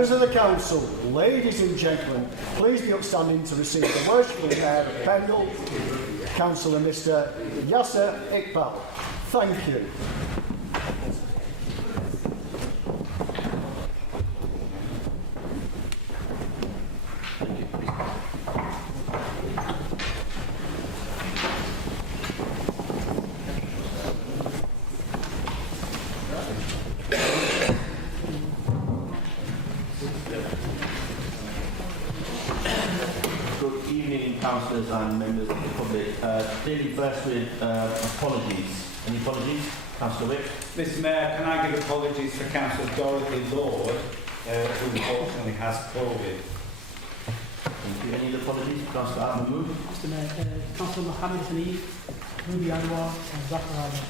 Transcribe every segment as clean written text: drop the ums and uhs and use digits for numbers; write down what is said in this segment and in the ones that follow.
Members of the Council, ladies and gentlemen, please be upstanding to receive the Worshipful Mayor of Pendle, Councillor Mr Yasser Iqbal. Thank you. Councillors and members of the public. Dealing first with apologies. Any apologies? Councillor Wick. Mr Mayor, can I give apologies for Councillor Dorothy Lord, who unfortunately has COVID? Thank you. Any other apologies? Councillor Mahmood. Mr Mayor, Councillor Mohammed Hanif, Ruby Anwar and Zachariah.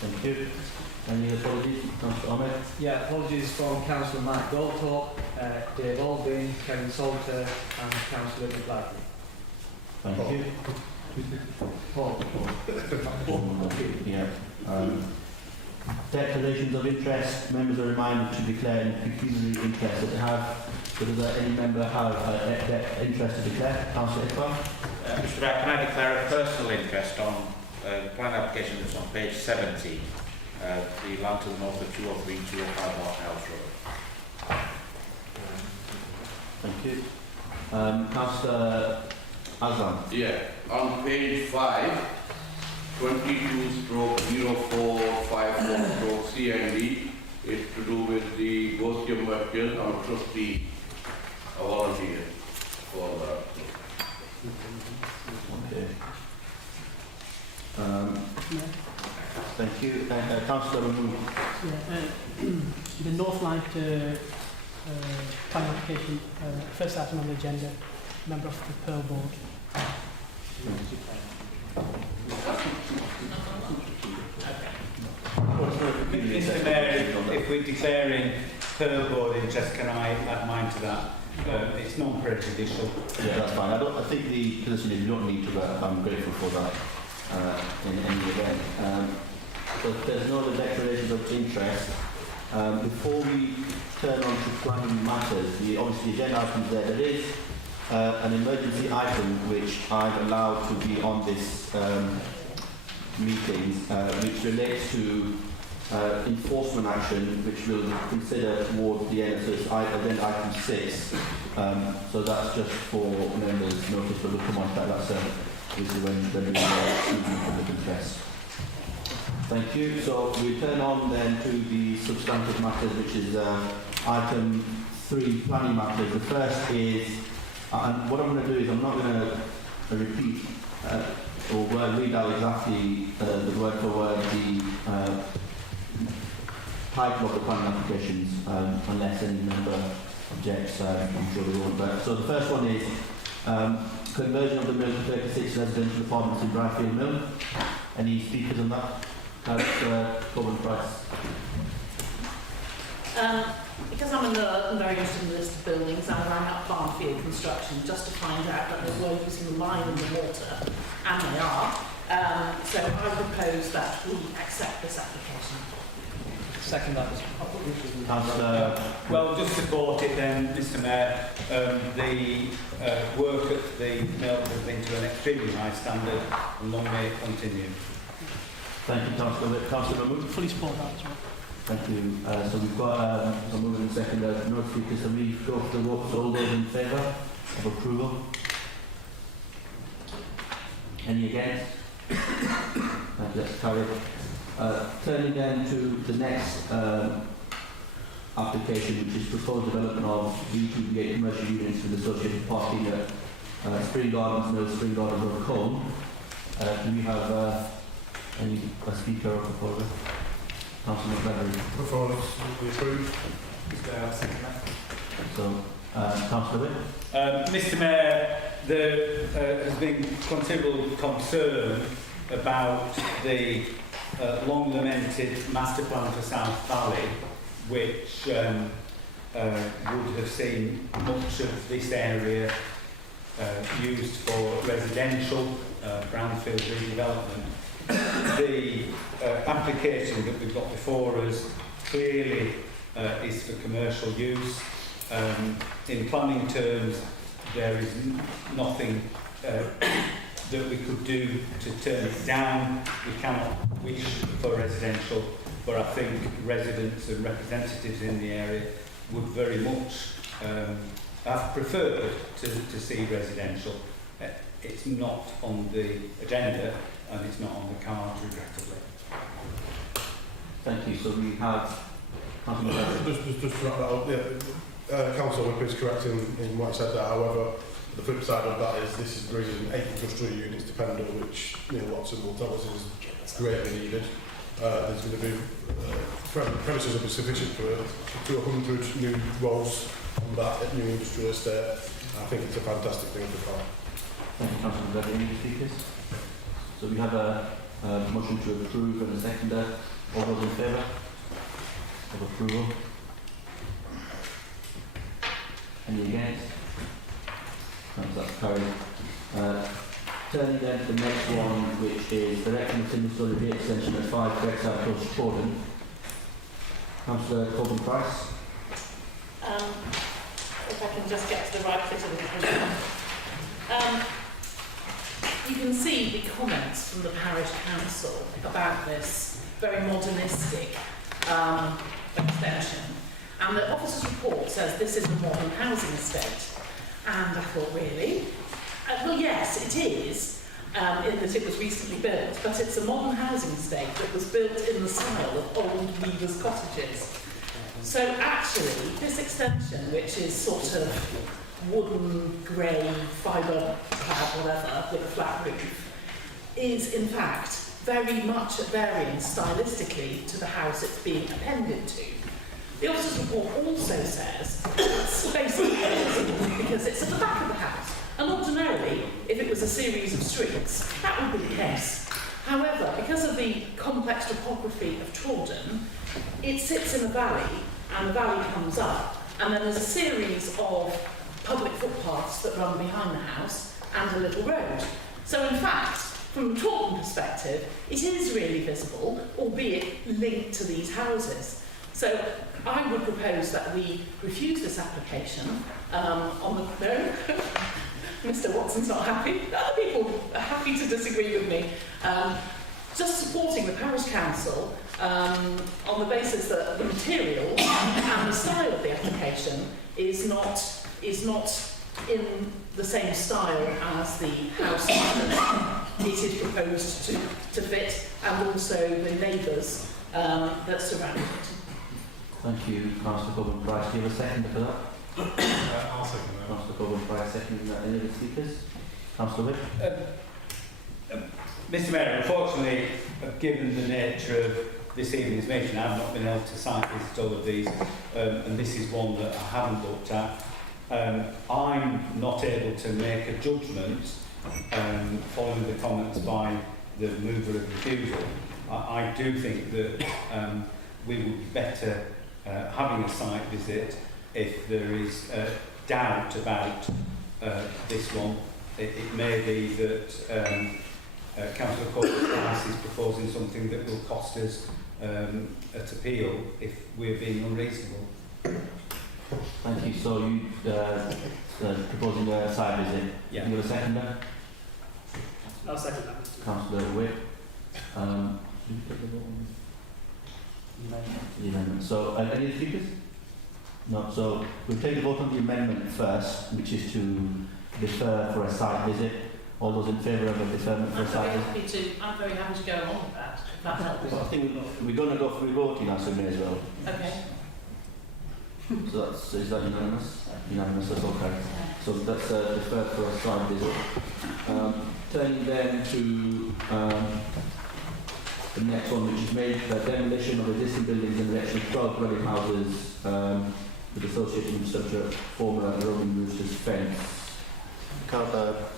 Thank you. Any other apologies? Councillor Ahmed. Yeah, apologies from Councillor Mike Goldthorpe, Dave Aldrin, Kevin Salter and Councillor McLaughlin. Thank you. Yeah. Declarations of interest. Members are reminded to declare any pecuniary interest that they have. So does any member have interest to declare? Councillor Iqbal. Mr Mayor, can I declare a personal interest on the plan application that's on page 70, the land to the north of 203 205 Mark House Road? Thank you. Councillor Azam. Yeah, on page 5, 22/0454/C&D, it's to do with the Ghostium Merchant. I'm a trustee, a volunteer for that. Okay. Thank you. Councillor Mahmood. Yeah, the Northlight plan application, first item on the agenda, member of the Pearl Board. Mr Mayor, if we're declaring Pearl Board interest, can I add mine to that? It's non-prejudicial. Yeah, that's fine. I think the position is you don't need to, but I'm grateful for that in any event. So if there's no other declarations of interest, before we turn on to planning matters, obviously the agenda items there is an emergency item which I've allowed to be on this meeting, which relates to enforcement action, which we'll consider towards the end. So it's agenda item 6. So that's just for members' notice, but we'll come on to that. That's obviously when we choosing public interest. Thank you. So we turn on then to the substantive matters, which is item 3, planning matters. The first is, and what I'm going to do is I'm not going to repeat or read out exactly the word for word the title of the planning applications, unless any member objects. I'm sure they won't. But so the first one is conversion of the mill to 36 residential apartments in Bradfield Mill. Any speakers on that? Corbin Price. Because I'm very interested in the list of buildings, I rang up Barnfield Construction just to find out that they were using the line and the water, and they are. So I propose that we accept this application. Second that. Well, just support it then, Mr Mayor. The work at the mill has been to an extremely high standard, and long may it continue. Thank you, Councillor. Councillor Mahmood. Fully support that as well. Thank you. So we've got a move and second. No speakers. So we go for the vote. So all those in favour of approval? Any against? Thank you. That's carried. Turning then to the next application, which is proposed development of V2B8 commercial units with associated parking at Spring Gardens Mill, Spring Gardens Road, Colne. Do we have any speaker or proposer? Councillor McLeod. Performance will be approved. So, Councillor Witt. Mr Mayor, there has been considerable concern about the long lamented master plan for South Valley, which would have seen much of this area used for residential brownfield redevelopment. The application that we've got before us clearly is for commercial use. In planning terms, there is nothing that we could do to turn it down. We cannot wish for residential, but I think residents and representatives in the area would very much have preferred to see residential. It's not on the agenda and it's not on the cards, regrettably. Thank you. So we have Just to wrap that up, Council Whip is correct in what he said there. However, the flip side of that is this is bringing 8 industrial units to Pendle, which Watson will tell us is greatly needed. There's going to be premises will be sufficient for 200 new roles on that new industrial estate. I think it's a fantastic thing for Carl. Thank you, Councillor. Are there any speakers? So we have a motion to approve and a seconder. All those in favour of approval? Any against? That's carried. Turning then to the next one, which is directing the single-storey B extension at 5 Grexham Close, Croydon. Councillor Corbin Price. If I can just get to the right bit of the you can see the comments from the parish council about this very modernistic extension, and the officer's report says this is a modern housing estate, and I thought, really? Well, yes, it is, in that it was recently built, but it's a modern housing estate that was built in the style of old weavers' cottages. So actually, this extension, which is sort of wooden, grey, fibre clad, whatever, with a flat roof, is in fact very much at variance stylistically to the house it's being appended to. The officer's report also says it's basically because it's at the back of the house, and ordinarily, if it was a series of streets, that would be the case. However, because of the complex topography of Trawden, it sits in a valley, and the valley comes up, and then there's a series of public footpaths that run behind the house and a little road. So in fact, from a Trawden perspective, it is really visible, albeit linked to these houses. So I would propose that we refuse this application on the... No? Mr. Watson's not happy. Other people are happy to disagree with me. Just supporting the parish council on the basis that the materials and the style of the application is not in the same style as the house that it is proposed to fit, and also the neighbours that surround it. Thank you, Councillor Corbin Price. Do you have a second for that? I'll second that. Councillor Corbin Price, second. Any other speakers? Councillor Whip. Mr Mayor, unfortunately, given the nature of this evening's meeting, I've not been able to site visit all of these, and this is one that I haven't looked at. I'm not able to make a judgment following the comments by the mover of refusal. I do think that we would be better having a site visit if there is doubt about this one. It may be that Councillor Corbin Price is proposing something that will cost us at appeal if we're being unreasonable. Thank you. So you proposing a site visit? Yeah. You have a seconder? I'll second that. Councillor Whip. Should we take the vote on the amendment? So any speakers? No. So we'll take the vote on the amendment first, which is to defer for a site visit. All those in favour of a deferment for a site visit? I'm very happy to go along with that, if that helps. Well, I think we're going to go through voting now, so we may as well. Okay. So is that unanimous? Unanimous, that's okay. So that's deferred for a site visit. Turning then to the next one, which is made demolition of existing buildings and erection of 12 dwelling houses with associated infrastructure, former Roman Roosters fence.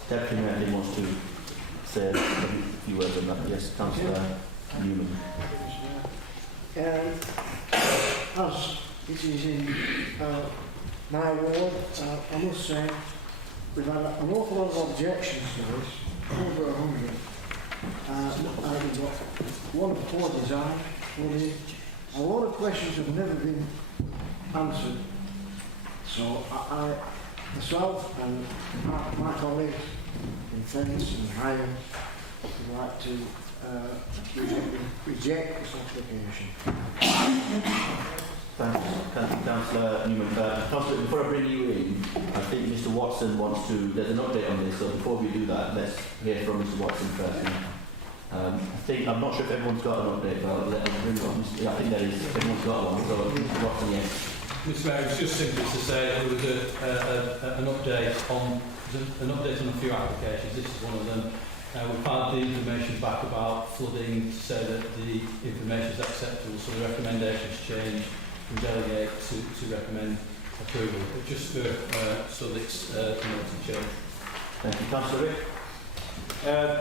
Deputy Mayor wants to say a few words on that. Yes, Councillor Newman. As it is in my ward, I must say we've had an awful lot of objections to this, over 100. We've got one of poor design, a lot of questions have never been answered. So I myself and my colleagues in Fence and Higham would like to reject this application. Thank you, Councillor Newman. Councillor, before I bring you in, I think Mr Watson wants to, there's an update on this, so before we do that, let's hear from Mr Watson first. I'm not sure if everyone's got an update, but I'll bring on. I think there is, everyone's got one, so Mr Watson, yes. Mr Mayor, it's just simply to say that there was an update on a few applications. This is one of them. We've had the information back about flooding to say that the information is acceptable, so the recommendations change from delegate to recommend approval. But just for, so that it's to change. Thank you, Councillor Rick.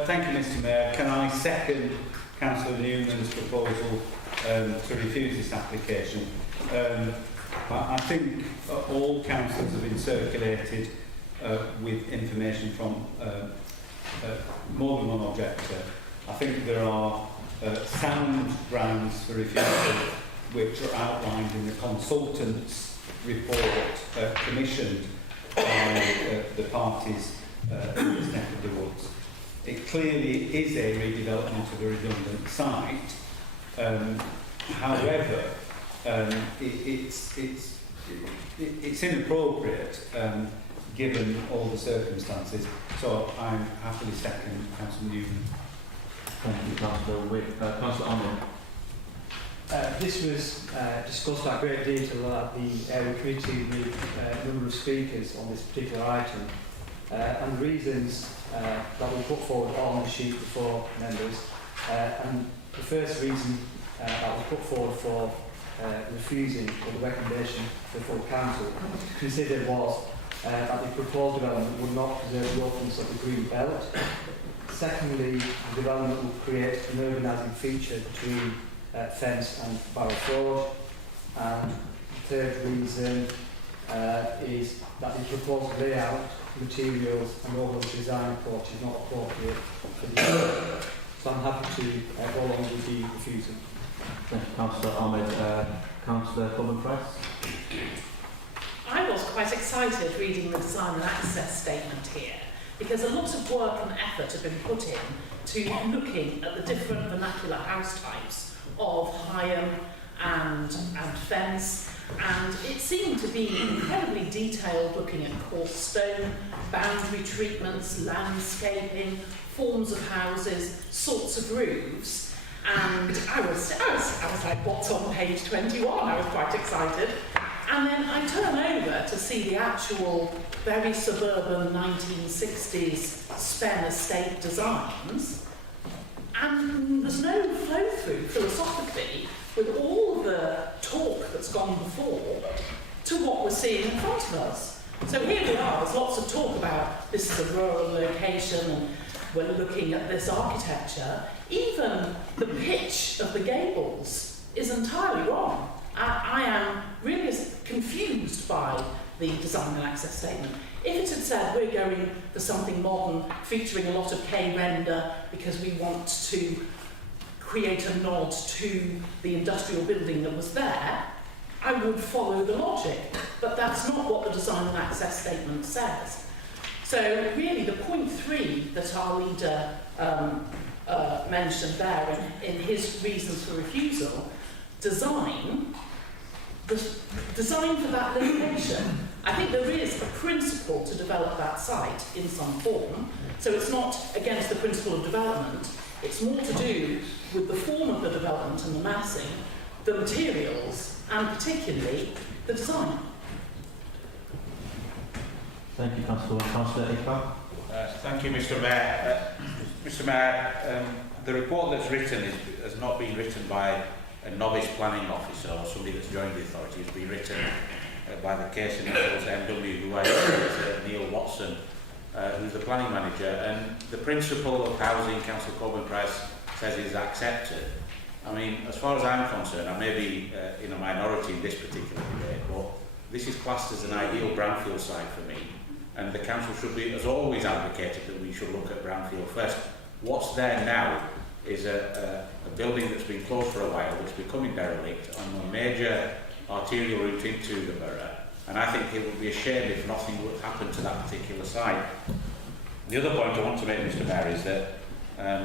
Thank you, Mr Mayor. Can I second Councillor Newman's proposal to refuse this application? I think all councillors have been circulated with information from more than one objector. I think there are sound grounds for refusal which are outlined in the consultant's report commissioned by the parties in this neck of the woods. It clearly is a redevelopment of a redundant site. However, it's inappropriate given all the circumstances. So I'm happily second Councillor Newman. Thank you, Councillor Wick. Councillor Arnold. This was discussed at great detail at the area committee with a number of speakers on this particular item. And the reasons that we put forward are on the sheet before members. And the first reason that was put forward for refusing or the recommendation to the full council considered was that the proposed development would not preserve the openness of the green belt. Secondly, the development would create an urbanising feature between Fence and Barrow Ford. And the third reason is that the proposed layout, materials and overall design approach is not appropriate for the development. So I'm happy to go along with the refusal. Thank you, Councillor Ahmed. Councillor Coleman-Price. I was quite excited reading the design and access statement here because a lot of work and effort have been put in to looking at the different vernacular house types of Higham and Fence, and it seemed to be incredibly detailed, looking at coarse stone, boundary treatments, landscaping, forms of houses, sorts of roofs. And I was like, what's on page 21? I was quite excited. And then I turn over to see the actual very suburban 1960s Spen estate designs, and there's no flow through philosophically with all the talk that's gone before to what we're seeing in front of us. So here we are, there's lots of talk about this is a rural location and we're looking at this architecture. Even the pitch of the gables is entirely wrong. I am really confused by the design and access statement. If it had said we're going for something modern, featuring a lot of K-render because we want to create a nod to the industrial building that was there, I would follow the logic. But that's not what the design and access statement says. So really the point 3 that our leader mentioned there in his reasons for refusal, design for that location. I think there is a principle to develop that site in some form, so it's not against the principle of development, it's more to do with the form of the development and the massing, the materials, and particularly the design. Thank you, Councillor. Councillor Iqbal. Thank you, Mr Mayor. Mr Mayor, the report that's written has not been written by a novice planning officer or somebody that's joined the authority. It's been written by the case in MW, who I know is Neil Watson, who's the planning manager. And the principle of housing, Councillor Coleman-Price says, is accepted. I mean, as far as I'm concerned, I may be in a minority in this particular debate, but this is classed as an ideal brownfield site for me. And the council should be, has always advocated that we should look at brownfield first. What's there now is a building that's been closed for a while, that's becoming derelict on a major arterial route into the borough. And I think it would be a shame if nothing would happen to that particular site. The other point I want to make, Mr Mayor, is that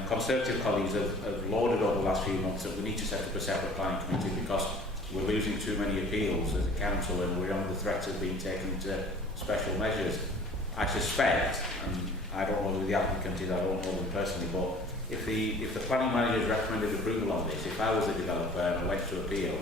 Conservative colleagues have lauded over the last few months that we need to set up a separate planning committee because we're losing too many appeals as a council and we're under the threat of being taken to special measures. I suspect, and I don't know who the applicant is, I don't know them personally, but if the planning manager has recommended approval on this, if I was a developer and I went to appeal,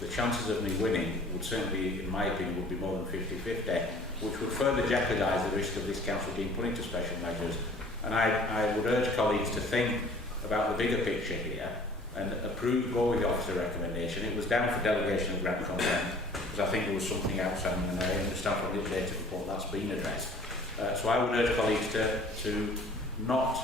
the chances of me winning would certainly, in my opinion, would be more than 50-50, which would further jeopardise the risk of this council being put into special measures. And I would urge colleagues to think about the bigger picture here and go with the officer recommendation. It was down for delegation of grant consent because I think there was something outstanding, and I understand from the updated report that's been addressed. So I would urge colleagues to not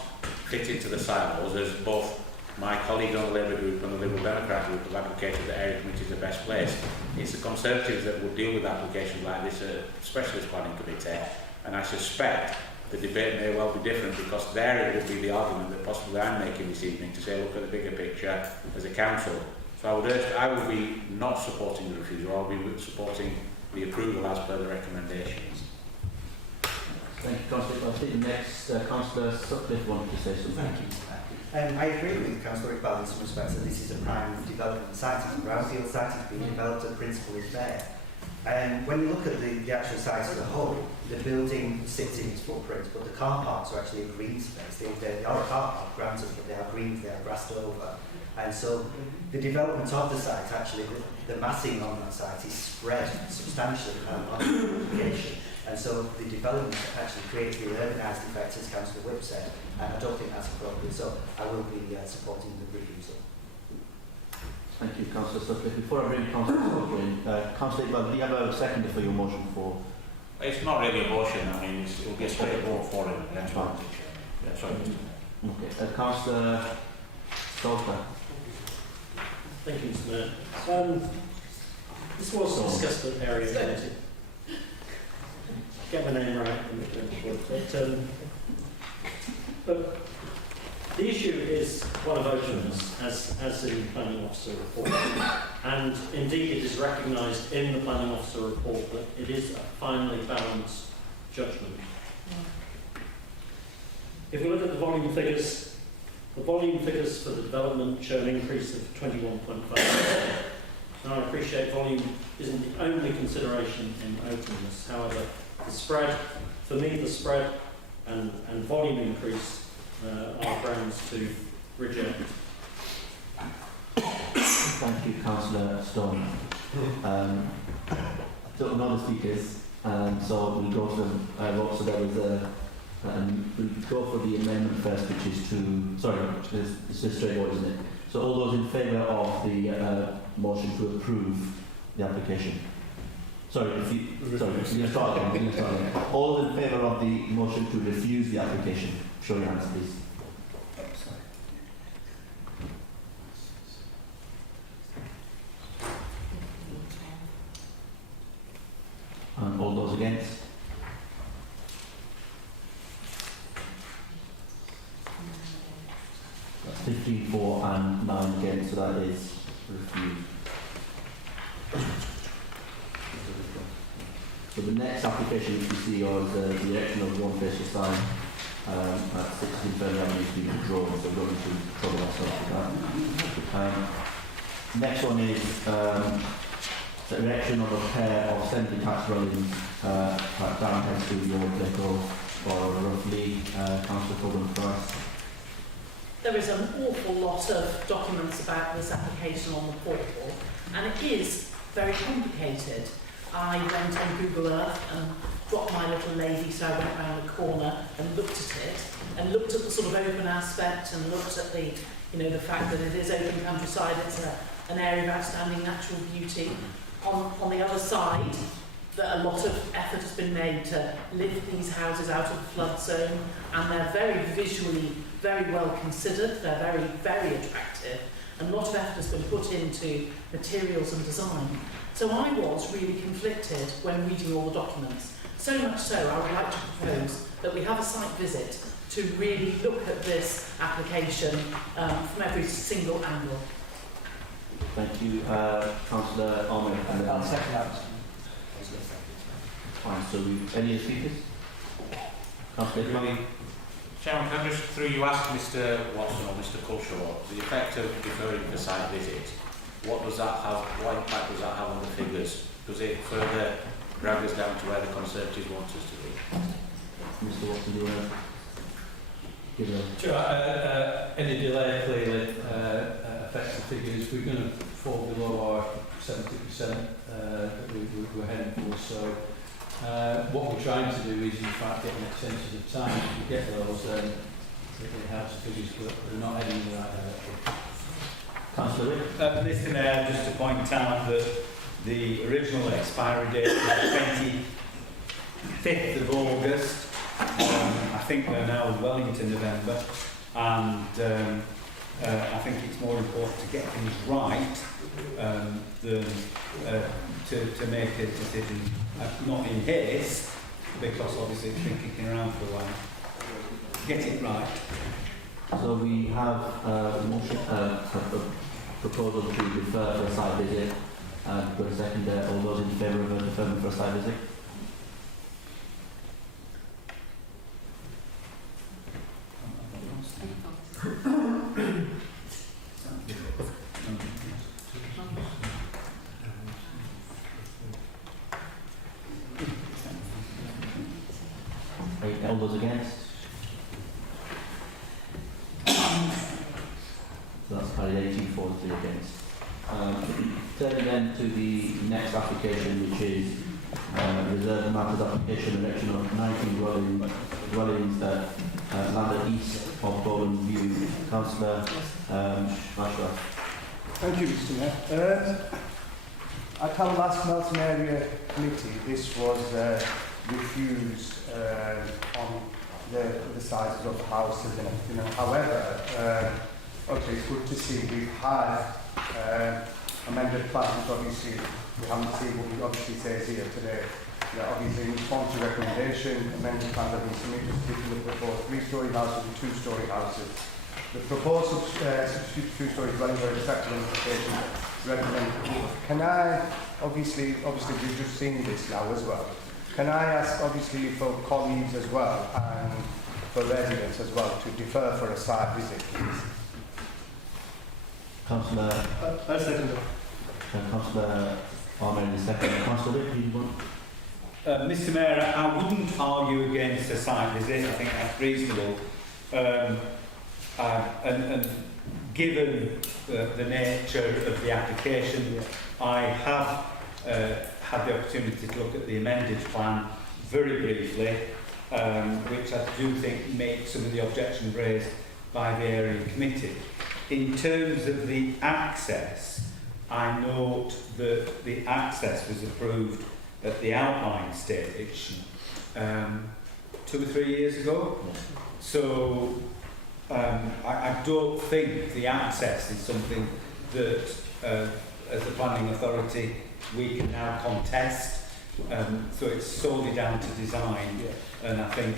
fit into the silos, as both my colleagues on the Labour group and the Liberal Democrat group have advocated that area committee is the best place. It's the Conservatives that will deal with applications like this at specialist planning committee, and I suspect the debate may well be different because there it would be the argument that possibly I'm making this evening to say look at the bigger picture as a council. So I will be not supporting the refusal, I'll be supporting the approval as per the recommendations. Thank you, Councillor. I think the next Councillor Sutcliffe wanted to say something. Thank you. I agree with Councillor Iqbal in some respects that this is a prime development site. It's a brownfield site, it's being developed, the principle is there. And when you look at the actual site as a whole, the building sits in its footprint, but the car parks are actually a green space. They are a car park, granted, but they are green, they are grassed over. And so the development of the site, actually, the massing on that site is spread substantially on the location. And so the development actually creates the urbanised effect, as Councillor Whip said, and I don't think that's appropriate. So I will be supporting the refusal. Thank you, Councillor Sutcliffe. Before I bring Councillor Sutcliffe in, Councillor Iqbal, do you have a seconder for your motion for? It's not really a motion, I mean, it'll be a straight vote for it. That's fine. Yeah, sorry. Okay, Councillor Salter. Thank you, Mr Mayor. This was discussed at area committee. Get my name right, but the issue is one of openness, as in the planning officer report, and indeed it is recognised in the planning officer report that it is a finely balanced judgment. If we look at the volume figures for the development show an increase of 21.5%. Now I appreciate volume isn't the only consideration in openness, however, the spread, for me the spread and volume increase are grounds to reject. Thank you, Councillor Stone. I don't know the speakers, so we'll go to them. So there was we'll go for the amendment first, which is it's a straight vote, isn't it? So all those in favour of the motion to approve the application? You're going to start again. All in favour of the motion to refuse the application? Show your hands, please. And all those against? That's 15 for and 9 against, so that is refused. So the next application you see is the erection of one facial sign at 16 Pendle Avenue to be withdrawn, so we're going to trouble ourselves with that. Next one is the erection or repair of semi-detached dwellings at Downhead Studio, Glencoe, for roughly Councillor Coburn Price. There is an awful lot of documents about this application on the portal, and it is very complicated. I went on Google Earth and dropped my little lady, so I went round the corner and looked at it, and looked at the sort of open aspect, and looked at the, the fact that it is open countryside, it's an area of outstanding natural beauty. On the other side, that a lot of effort has been made to lift these houses out of the flood zone, and they're very visually, very well considered, they're very, very attractive, and a lot of effort has been put into materials and design. So I was really conflicted when reading all the documents. So much so, I would like to propose that we have a site visit to really look at this application from every single angle. Thank you, Councillor Ahmed. I'll second that. Fine, so any other speakers? Councillor Iqbal? Chairman, can I just, through you, ask Mr Watson or Mr Culshaw, the effect of deferring the site visit, what impact does that have on the figures? Does it further drag us down to where the Conservatives want us to be? Mr Watson, do you want to give a... Sure, any delay clearly affects the figures. We're going to fall below our 70% that we're heading for. So what we're trying to do is in fact get an extension of time. If we get those, then it helps the figures, but we're not heading in the right direction. Councillor Wick? Mr Mayor, just to point out that the original expiry date was 25th of August. I think we're now well into November, and I think it's more important to get things right than to make a decision not in haste, because obviously it's been kicking around for a while. Get it right. So we have a motion, a proposal to defer for a site visit. Got a second there. All those in favour of a deferment for a site visit? All those against? So that's carried 18-43 against. Turning then to the next application, which is reserved matters application, erection of 19 dwellings at land east of Bowland View. Councillor Ashworth. Thank you, Mr Mayor. At our last Melton Area Committee, this was refused on the sizes of the houses and everything. However, okay, it's good to see we've had amended plans. Obviously, we haven't seen what it obviously says here today. That obviously, in response to recommendation, amended plans have been submitted to people that proposed 3-storey houses and 2-storey houses. The proposed substitute 2-storey dwellings are accepted on application recommended. Can I, obviously we've just seen this now as well. Can I ask, obviously, for colleagues as well and for residents as well to defer for a site visit, please? Councillor. Second. Councillor Ahmed is second. Councillor Wick, do you want? Mr Mayor, I wouldn't argue against a site visit. I think that's reasonable. And given the nature of the application, I have had the opportunity to look at the amended plan very briefly, which I do think makes some of the objections raised by the area committee. In terms of the access, I note that the access was approved at the outline stage 2 or 3 years ago. So I don't think the access is something that, as a planning authority, we can now contest. So it's solely down to design, and I think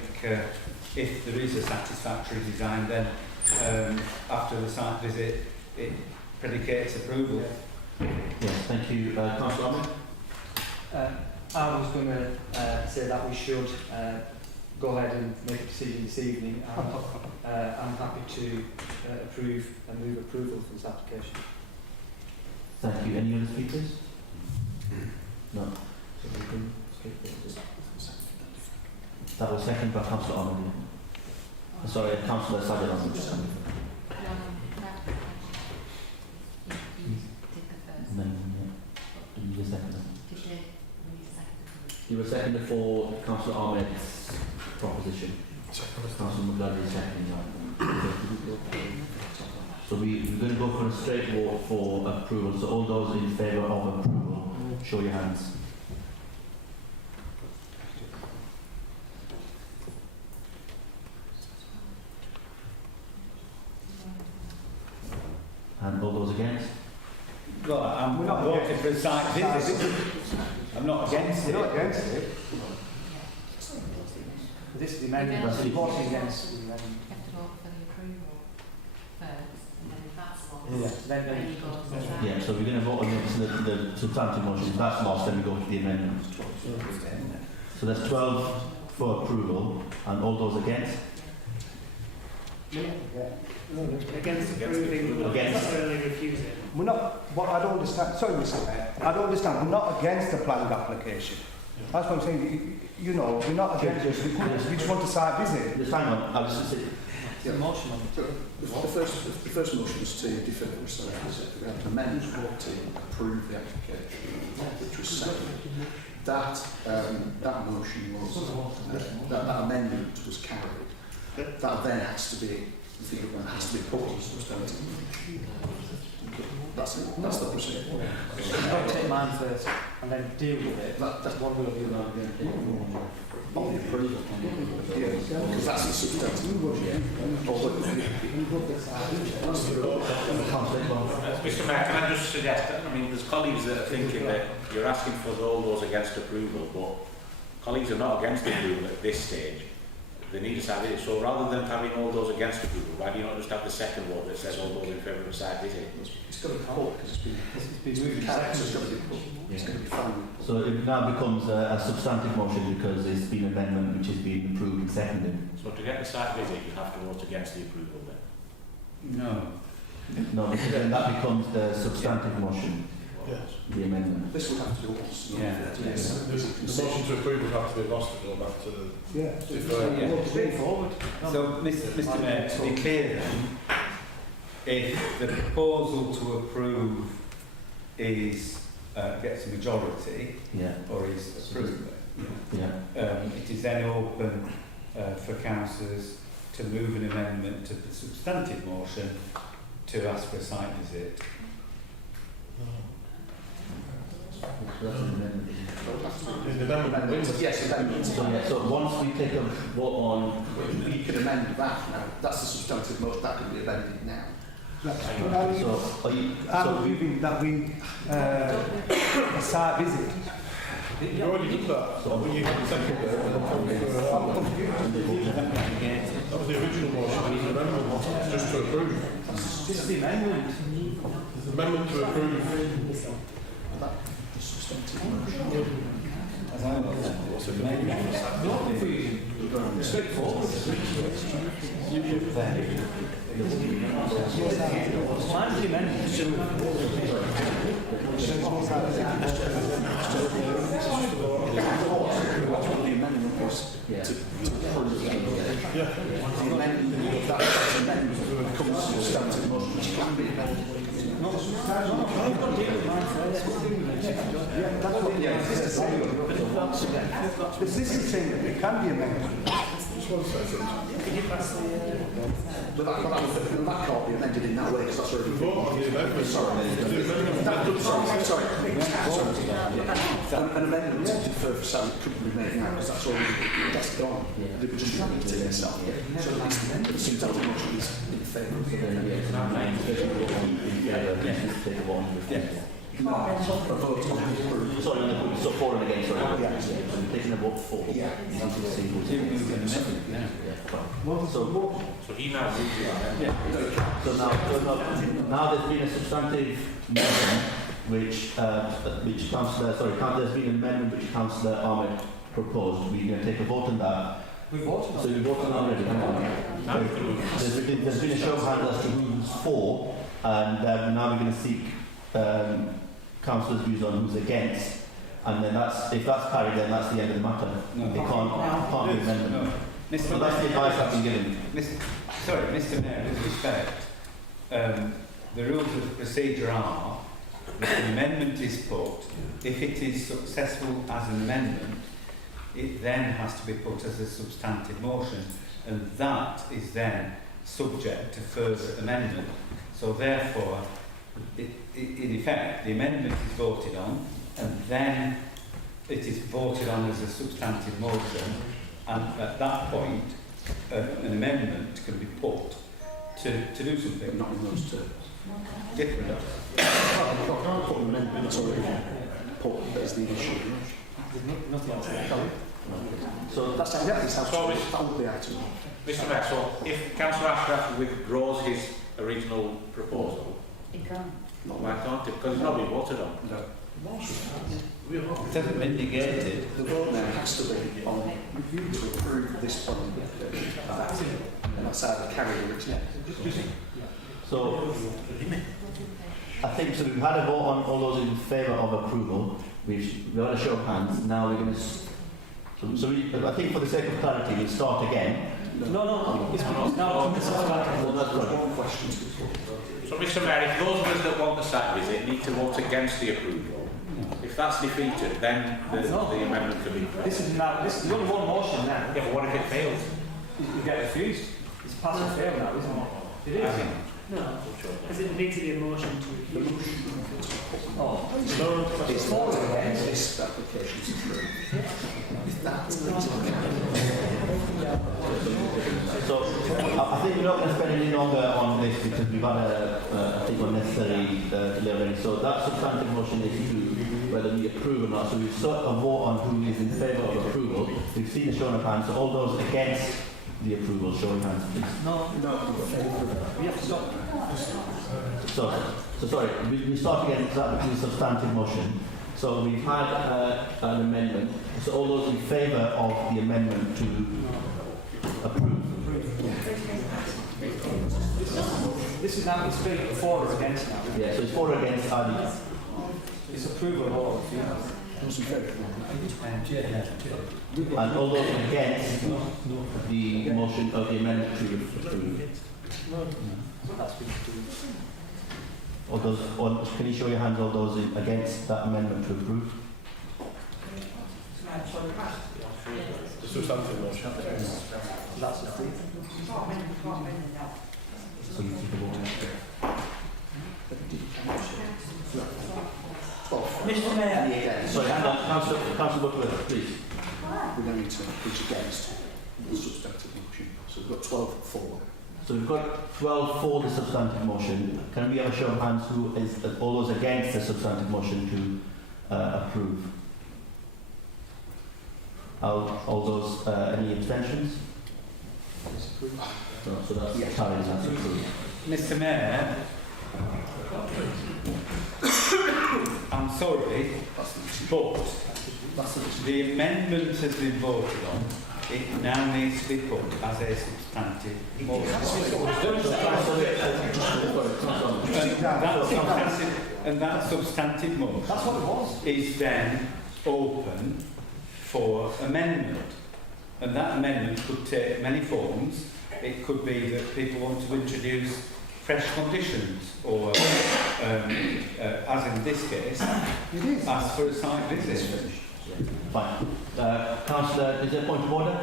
if there is a satisfactory design, then after the site visit, it predicates approval. Yes, thank you. Councillor Ahmed? I was going to say that we should go ahead and make a decision this evening. I'm happy to approve and move approval for this application. Thank you. Any other speakers? No. So we can skip this. That was second by Councillor Ahmed. Sorry, Councillor Sadler. You were second for Councillor Ahmed's proposition. Councillor McGladdy is seconding that. So we're going to go for a straight vote for approval. So all those in favour of approval, show your hands. And all those against? Well, I'm not voting for a site visit. I'm not against it. We're not against it. This is the amendment. That's it. Voting against the amendment. You have to vote for the approval first, and then if that's lost, Yeah. then you go to the site. Yeah, so we're going to vote on the substantive motion. If that's lost, then we go to the amendment. So there's 12 for approval, and all those against? Against approving, not Against. necessarily refusing. We're not, what I don't understand, sorry Mr Mayor, I don't understand, we're not against the planning application. That's what I'm saying, you know, we're not against it, we just want a site visit. Just hang on, I was just saying, The motion on The first motion was to defer the site visit. We had an amendment to approve the application, which was seconded. That motion was, that amendment was carried. That then has to be put as substantive. That's it. That's the procedure. I'll take mine first and then deal with it. That's one way or the other. on the approval. Yeah, because that's the substantive motion. Mr Mayor, can I just suggest that, I mean, there's colleagues that are thinking that you're asking for all those against approval, but colleagues are not against approval at this stage. They need to have it. So rather than having all those against approval, why do you not just have the second vote that says all those in favour of the site visit? It's got to be put because it's been moved. It's got to be put. It's going to be found. so it now becomes a substantive motion because there's been an amendment which has been approved and seconded. So to get the site visit, you have to vote against the approval then? No. No, because then that becomes the substantive motion, Yes. the amendment. This will have to be lost. Yeah. Yes. The motion to approve would have to be lost and go back to the... Yeah. Straightforward. So, Mr Mayor, to be clear then, if the proposal to approve is gets a majority, Yeah, or is approved, yeah. it is then open for councillors to move an amendment to the substantive motion to ask for a site visit. So that's an amendment. Yes, amendment. So yeah, so once we take a vote on, You can amend that now. That's the substantive motion. That can be amended now. so are you, I'm moving that we, a site visit. You already did that. So you had the second there. That was the original motion. The amendment was just to approve. Just the amendment. The amendment to approve. Straightforward. Mine's the amendment. The amendment was yeah. to approve the amendment. That amendment becomes a substantive motion, which can be amended. This is saying that it can be amended. But that can't be amended in that way because that's already been. Sorry. An amendment to defer for sale couldn't be made now because that's gone. They would just repeat it itself. So at least the substantive motion is in favour. Sorry, so for and against, sorry. Yeah. I'm taking a vote for. Yeah. So he now moves it. So now there's been a substantive motion which Councillor, there's been an amendment which Councillor Ahmed proposed. We're going to take a vote on that. We voted on So you voted on already, hang on. There's been a show of hands as to who's for, and now we're going to seek councillors' views on who's against. And then if that's carried, then that's the end of the matter. It can't be amendment. So that's the advice I've been given. Mr Mayor, with respect, the rules of procedure are that an amendment is put. If it is successful as an amendment, it then has to be put as a substantive motion, and that is then subject to further amendment. So therefore, in effect, the amendment is voted on, and then it is voted on as a substantive motion, and at that point, an amendment can be put to do something. Not in those terms. Different. Put an amendment, it's already put as the issue. nothing else. So that's how the item. Mr Mayor, so if Councillor Ashcraft withdraws his original proposal, It can't. why can't it? Because it's not been voted on. No. It hasn't been negated. The vote now has to be on to approve this planning application. And that's either carried or rejected. So, I think so. We've had a vote on all those in favour of approval. We've had a show of hands. Now we're going to. I think for the sake of clarity, we'll start again. No. It's not. One question. So, Mr. Mayor, if those of us that want the site visit need to vote against the approval, if that's defeated, then the amendment can be. This is only one motion now. Yeah, but what if it fails? You get refused. It's pass or fail now, isn't it? It is. No, because it needs to be a motion to refuse. Oh. It's for or against this application is approved. If that's So, I think we're not going to spend any longer on this because we've had I think, unnecessary delay already. So that substantive motion is to whether we approve or not. So we've sought a vote on who is in favour of approval. We've seen the show of hands. So all those against the approval, show of hands, please. No. We have to stop. So sorry, we start again. That is a substantive motion. So we've had an amendment. So all those in favour of the amendment to approve. This is now it's been for or against now. Yeah, so it's for or against either. It's approval or And all those against the motion of the amendment to approve. All those, can you show your hands, all those against that amendment to approve? The substantive motion. That's approved. So you take a vote. Mr. Mayor. Sorry, hang on, Councillor Butler, please. We're going to push against the substantive motion. So we've got 12 for. So we've got 12 for the substantive motion. Can we have a show of hands who is all those against the substantive motion to approve? All those, any abstentions? So that's carried, that's approved. Mr. Mayor, I'm sorry, but the amendment has been voted on. It now needs to be put as a substantive motion. And that substantive motion is then open for amendment. And that amendment could take many forms. It could be that people want to introduce fresh conditions, or, as in this case, ask for a site visit. Fine. Councillor, is there a point of order?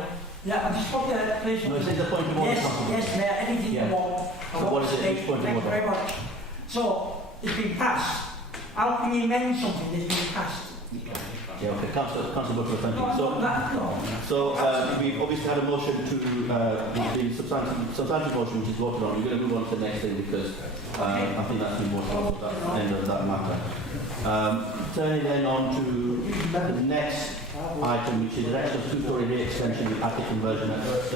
Yeah, I just got the place. No, is there a point of order? Yes, Mayor, anything you want. So what is it? Which point of Thank you order? very much. So, it's been passed. How can you amend something that's been passed? Yeah, okay. Councillor Butler, thank you. No. So we've obviously had a motion to the substantive motion which is voted on. We're going to move on to the next thing because I think that's been voted on, so that's the end of that matter. Turning then on to the next item, which is the next two-storey bay extension with attic conversion at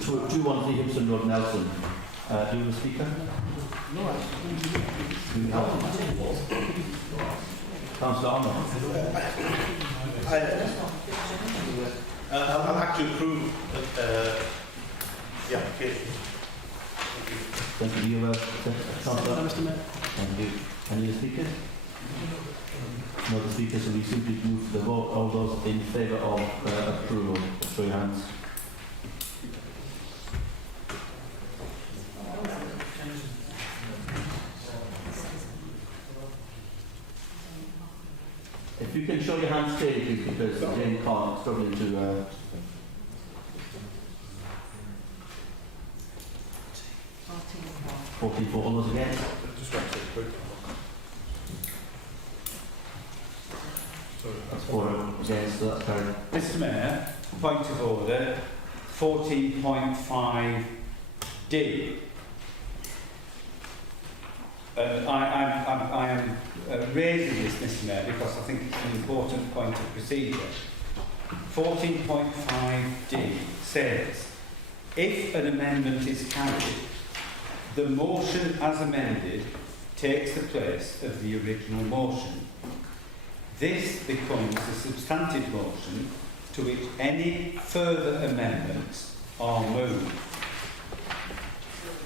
213 Hibson Road, Nelson. Do you have a speaker? No, Councillor Arnold. I'd like to approve the application. Thank you. Do you have a Councillor? Mr. Mayor. Thank you. Any other speakers? No other speakers, so we simply move to the vote. All those in favour of approval, show your hands. If you can show your hands clearly, please, because Jane can't, struggling to... 14 for all those against. That's 4 against, so that's carried. Mr. Mayor, point of order, 14.5D. I am raising this, Mr. Mayor, because I think it's an important point of procedure. 14.5D says, if an amendment is carried, the motion as amended takes the place of the original motion. This becomes a substantive motion to which any further amendments are moved.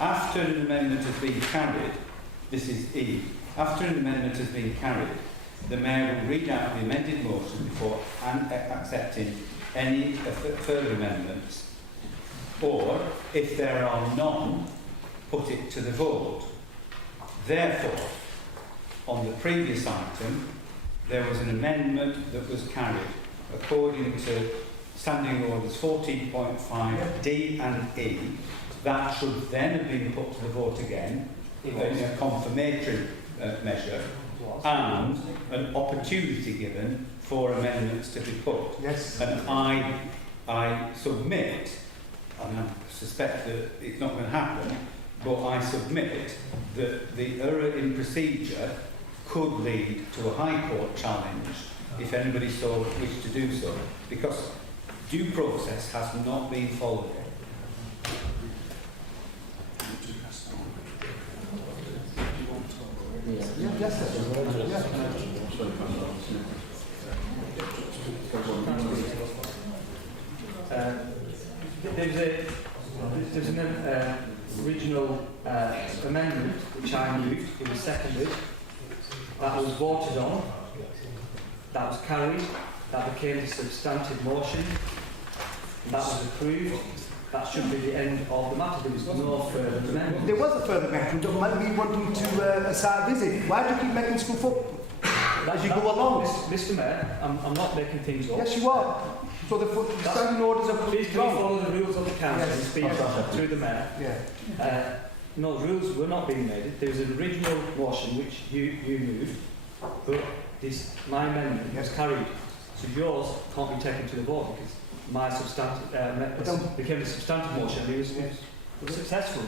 After an amendment has been carried, this is E, after an amendment has been carried, the Mayor will read out the amended motion before accepting any further amendments, or, if there are none, put it to the vote. Therefore, on the previous item, there was an amendment that was carried according to Standing Orders 14.5D and E. That should then have been put to the vote again in a confirmatory measure, and an opportunity given for amendments to be put. Yes. And I submit, and I suspect that it's not going to happen, but I submit that the error in procedure could lead to a High Court challenge if anybody so wished to do so, because due process has not been followed. There's an original amendment which I moved, it was seconded, that was voted on, that was carried, that became a substantive motion, and that was approved. That should be the end of the matter. There was no further amendment. There was a further amendment. Don't mind me wanting to a site visit. Why do you keep making stuff up as you go along? Mr. Mayor, I'm not making things up. Yes, you are. So the standing orders are please can you follow the rules of the council and speak through the Mayor? Yeah. No, rules were not being made. There was an original motion which you moved, but my amendment was carried. So yours can't be taken to the vote because my substantive became a substantive motion and it was successful.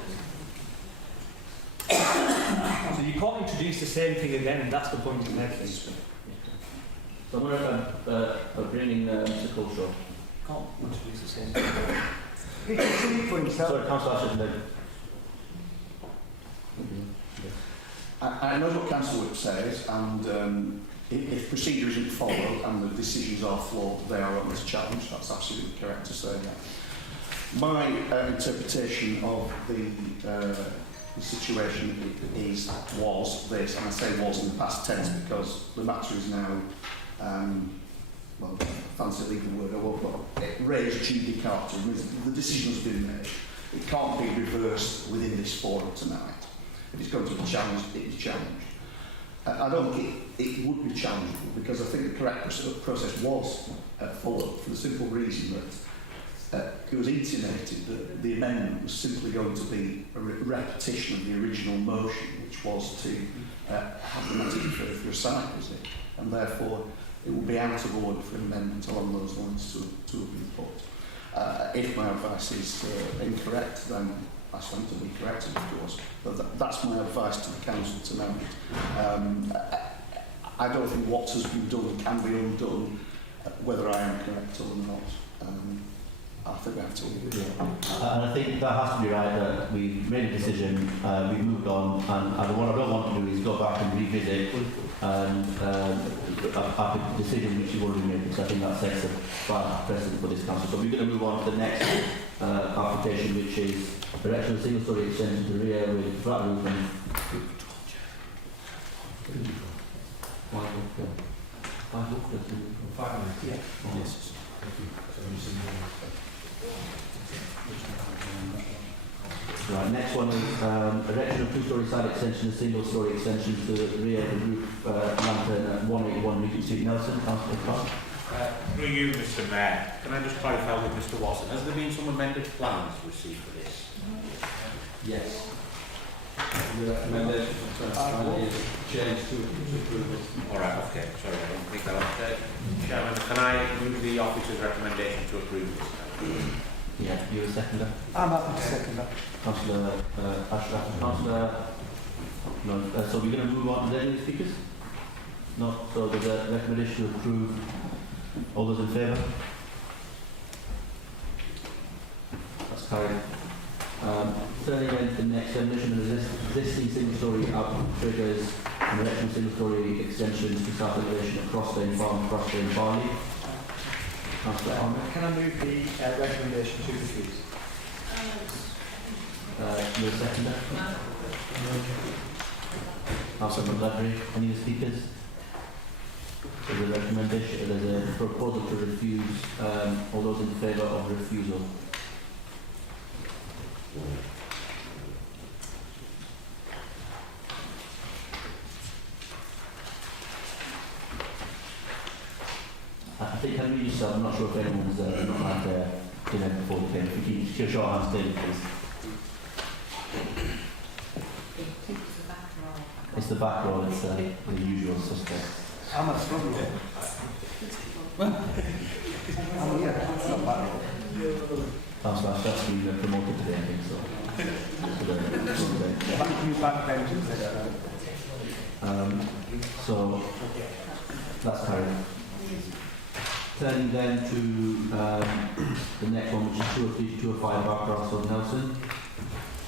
So you can't introduce the same thing again, and that's the point I'm making. So I'm going to bring in Mr. Culshaw. Can't introduce the same thing. He can see for himself. Sorry, Councillor Ashton. I know what Councillor Whip says, and if procedure isn't followed and the decisions are flawed, they are under challenge. That's absolutely correct to say that. My interpretation of the situation was this, and I say was in the past tense because the matter is now, well, fancy legal word, I won't put it, raised judicata. The decision's been made. It can't be reversed within this forum tonight. If it's going to be challenged, it is challenged. I don't think it would be challengeable because I think the correct process was followed for the simple reason that it was intimated that the amendment was simply going to be a repetition of the original motion, which was to have the matter for a site visit, and therefore it would be out of order for an amendment along those lines to have been put. If my advice is incorrect, then I stand to be corrected, of course. But that's my advice to the council tonight. I don't think what has been done can be undone, whether I am correct or not. I think we have to leave it. And I think that has to be right, that we've made a decision, we've moved on, and what I don't want to do is go back and revisit and a decision which you've already made, because I think that sets a bad precedent for this council. So we're going to move on to the next application, which is erection of single-storey extension to the rear with flat roof and... Yes. Right, next one is erection of two-storey side extension and single-storey extension to the rear of the roof lantern at 181 Regent Street, Nelson. Councillor Clark. Through you, Mr. Mayor, can I just clarify with Mr. Watson, has there been some amended plans received for this? Yes. The recommendation from is changed to approval. All right, okay, sorry, I don't think that was Chairman, can I move the officer's recommendation to approve this? Yeah, you a seconder? I'm happy to second that. Councillor Ashcroft. Councillor... No, so we're going to move on to the any speakers? No, so there's a recommendation to approve. All those in favour? That's carried. Turning into the approving the extension of the existing single-storey triggers and erection of single-storey extensions to south elevation at Crossdale Farm, Crossdale Barley. Councillor Armour. Can I move the recommendation to refuse? Your seconder. Councillor McLeod. Any speakers? There's a recommendation. There's a proposal to refuse. All those in favour of refusal. I think I read yourself. I'm not sure if anyone's not had dinner before the game. If you keep your short hands stay, please. It's the back row. It's the usual suspects. I'm a struggle. It's not back row. That's been promoted today, I think so. So that's carried. Turning then to the next one, which is 205 Barcross of Nelson.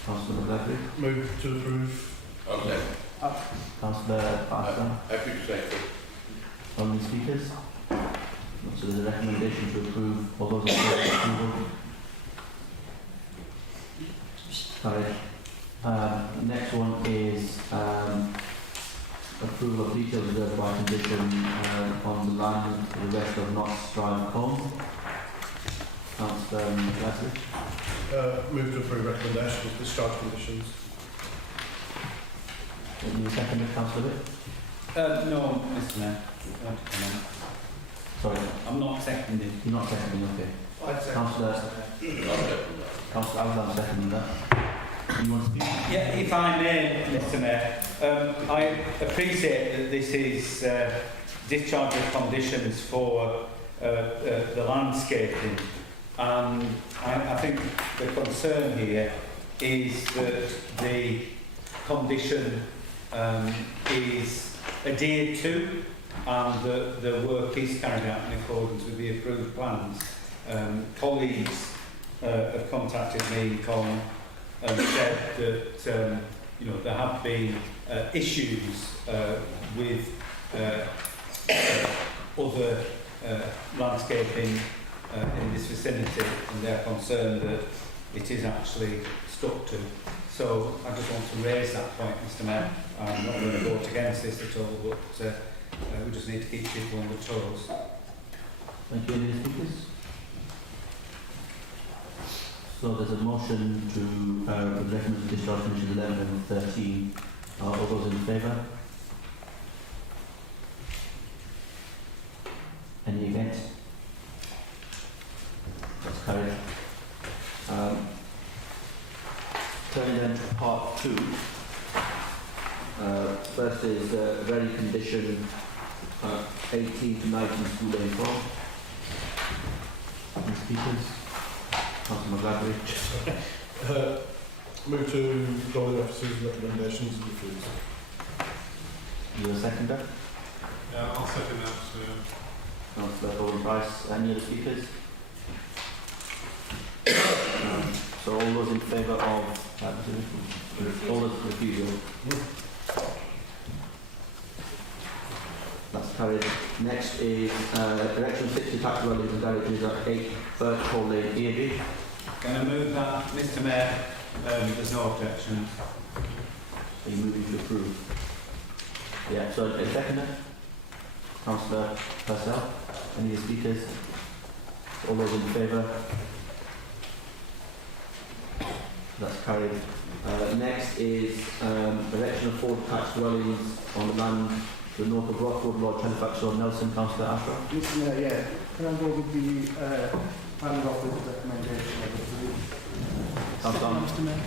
Councillor McLeod. Move to approve. Okay. Councillor Pastor. Happy to second. Only speakers? So there's a recommendation to approve. All those in favour of approval? Carried. Next one is approval of detailed reserve by condition on the land to the west of Knott's Drive, Home. Councillor Leslie. Move to approve recommendation with discharge conditions. Any second, Councillor Witt? No, Mr Mayor. I want to comment. Sorry. I'm not seconding. You're not seconding, okay. Councillor Allen, seconding that. You want to speak? Yeah, if I may, Mr Mayor, I appreciate that this is discharge of conditions for the landscaping, and I think the concern here is that the condition is adhered to and that the work is carried out in accordance with the approved plans. Colleagues have contacted me in Colin and said that there have been issues with other landscaping in this vicinity, and they're concerned that it is actually stuck to. So I just want to raise that point, Mr Mayor. I'm not going to vote against this at all, but we just need to keep people on the toes. Thank you. Any speakers? So there's a motion to recommend discharge conditions 11 and 13. All those in favour? Any against? That's carried. Turning then to part 2. First is very condition 18 to 19 School Lane Farm. Any speakers? Councillor McLeod. Move to go the officers' recommendations and refuse. You're a seconder? Yeah, I'll second that. Councillor Owen Price. Any other speakers? So all those in favour of all those refusal? That's carried. Next is erection of 6 detached dwellings and garages at 8 Birch Hall Lane, EAB. Can I move that, Mr Mayor? There's no objection. Are you moving to approve? Yeah, so a seconder? Councillor Purcell. Any speakers? All those in favour? That's carried. Next is erection of 4 detached dwellings on the land to the north of Rockwood, Lord Halifax or Nelson. Councillor Ashra. Mr Mayor, yeah. Can I go with the planning office recommendation of the Councillor. Mr Mayor.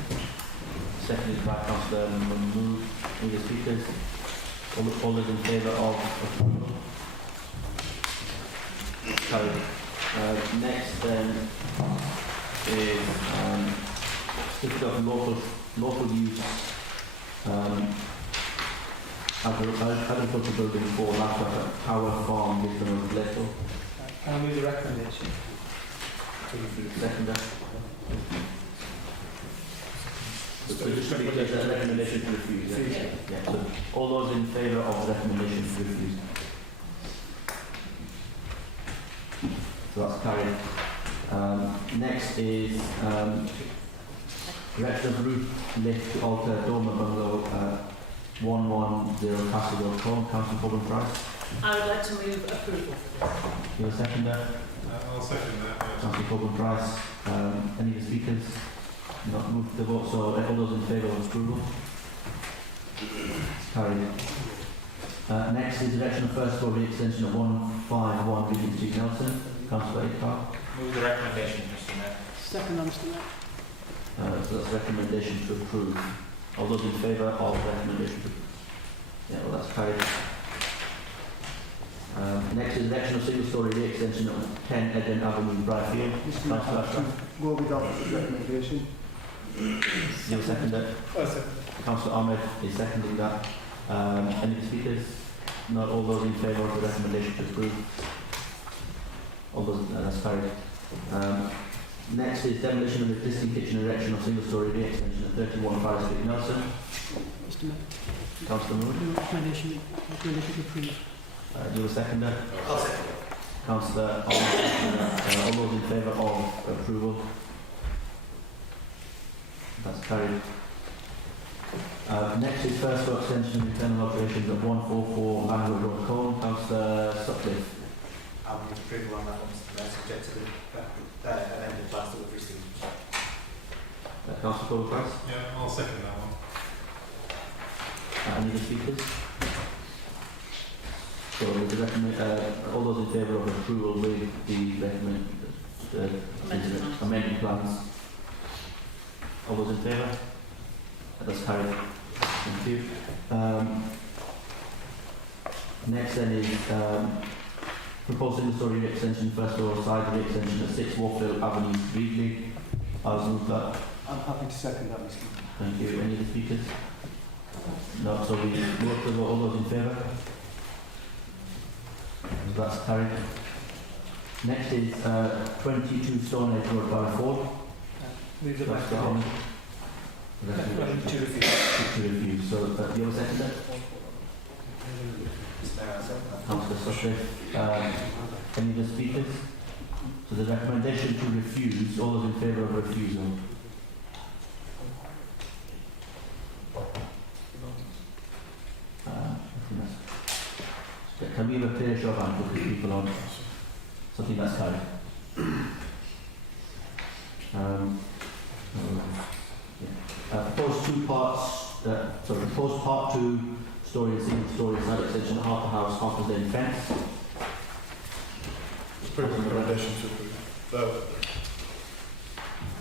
Seconded by Councillor Mahmood. Any speakers? All those in favour of approval? Carried. Next then is certificate of local use agricultural building for Laffer Tower Farm, Lisbon of Leto. Can I move the recommendation? Seconder. So just to be clear, there's a recommendation to refuse. Yeah. So all those in favour of the recommendation to refuse? So that's carried. Next is direction of roof lift to alter dormer bungalow 110 Castle Road, Colne, Council Problem Price. I would like to move approval for this. You a seconder? I'll second that. Council Problem Price. Any of the speakers? Not moved to the vote, so all those in favour of approval? Carried. Next is direction of first floor re-extension of 151 Regent Street, Nelson. Councillor Aikar. Move the recommendation, Mr Mayor. Second, Mr Mayor. So that's recommendation to approve. All those in favour of recommendation to yeah, well that's carried. Next is direction of single storey re-extension of 10 Eden Avenue, Briarfield. Councillor Ashton. Go without the recommendation. You second it? Councillor Ahmed is seconding that. Any speakers? Not all those in favour of the recommendation to approve. All those, that's carried. Next is demolition of existing kitchen erection of single storey re-extension of 31 Paris Street, Nelson. Mr Mayor. Councillor Moore. Recommendation approved. You a seconder? I'll second. Councillor Ahmed. All those in favour of approval? That's carried. Next is first floor extension of internal operations of 144 Langwood Road, Colne. Councillor Sutcliffe. I'll move approval on that one, Mr Mayor, subject to the amended plans that we've received. Councillor Paul Price. Yeah, I'll second that one. Any other speakers? So with the all those in favour of approval with the amended plans? All those in favour? That's carried. Thank you. Next then is proposed single storey re-extension, first floor side re-extension of 6 Warfield Avenue, Reedley. I'll move that. I'm happy to second that, Mr Mayor. Thank you. Any other speakers? No, so we vote to all those in favour? So that's carried. Next is 22 Stonehenge Road, Barrowford. Move the That's recommendation. To refuse. To review. So you're second? Mr Mayor, I'll second that. Councillor Sutcliffe. Any other speakers? So the recommendation to refuse, all those in favour of refusal? Can we have a clear show of hands with the people on something that's carried? Proposed two parts, proposed part 2 storey and single storey side extension, half a house, half a lane fence. Recommendation to approve.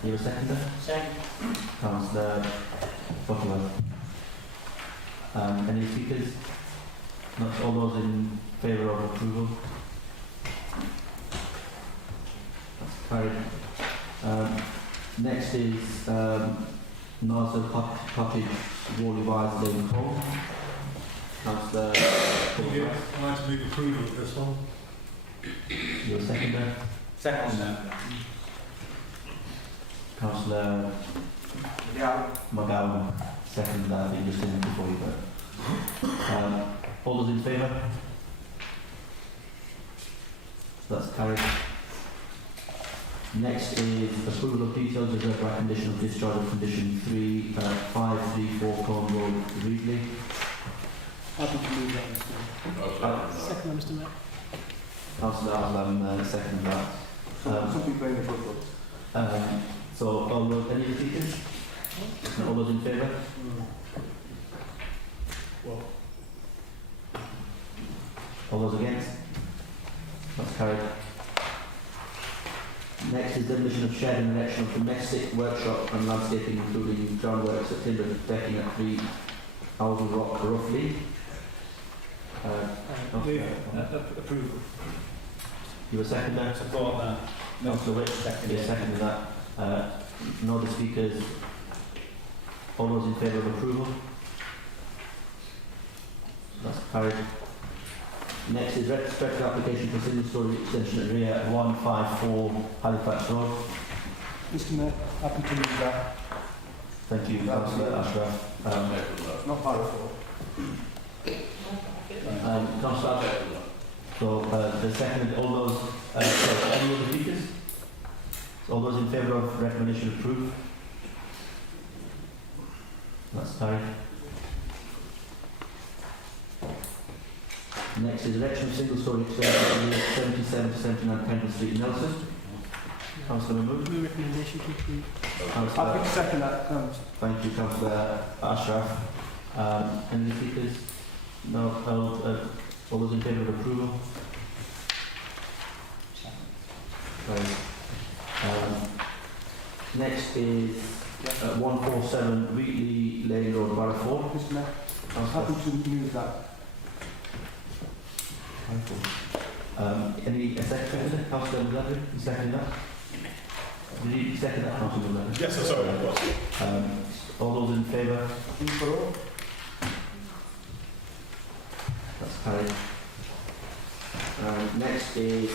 You a seconder? Second. Councillor Butterworth. Any speakers? Not all those in favour of approval? That's carried. Next is Narza Cottage, Wally Wise, Lane Colne. Councillor Yeah, I'd like to move approval of this one. You're a seconder? Second that. Councillor McGowan, second that, I think just in before you vote. All those in favour? That's carried. Next is approval of details reserved by condition of discharge of condition 534 Colne Road, Reedley. Happy to move that, Mr Mayor. Second, Mr Mayor. Councillor Aslam, second that. Something very good. So all those, any speakers? All those in favour? All those against? That's carried. Next is demolition of shed and erection of domestic workshop and landscaping, including groundworks at timber decking at 3 Alden Rock, roughly. Approval. You a seconder? Support that. Councillor Witt, you seconded that. No other speakers. All those in favour of approval? That's carried. Next is retrospective application for single storey extension at rear 154 Halifax Road. Mr Mayor, happy to move that. Thank you, Councillor Ashraf. Not bad at all. Councillor Ashraf. So the second, all those, sorry, any other speakers? So all those in favour of recommendation approved? That's carried. Next is erection of single-storey extension of 77 to 79 Pendle Street, Nelson. Councillor Mahmood. Move recommendation to approve. Councillor. I think second that comes. Thank you, Councillor Ashraf. Any speakers? No. All those in favour of approval? Right. Next is 147 Wheatley Lane Road, Barrowford. Mr. Mayor, I'm happy to move that. Any second? Councillor Mcgladden, you second that? Did you second that, Councillor Mcgladden? Yes, I'm sorry, of course. All those in favour? In for all. That's carried. Next is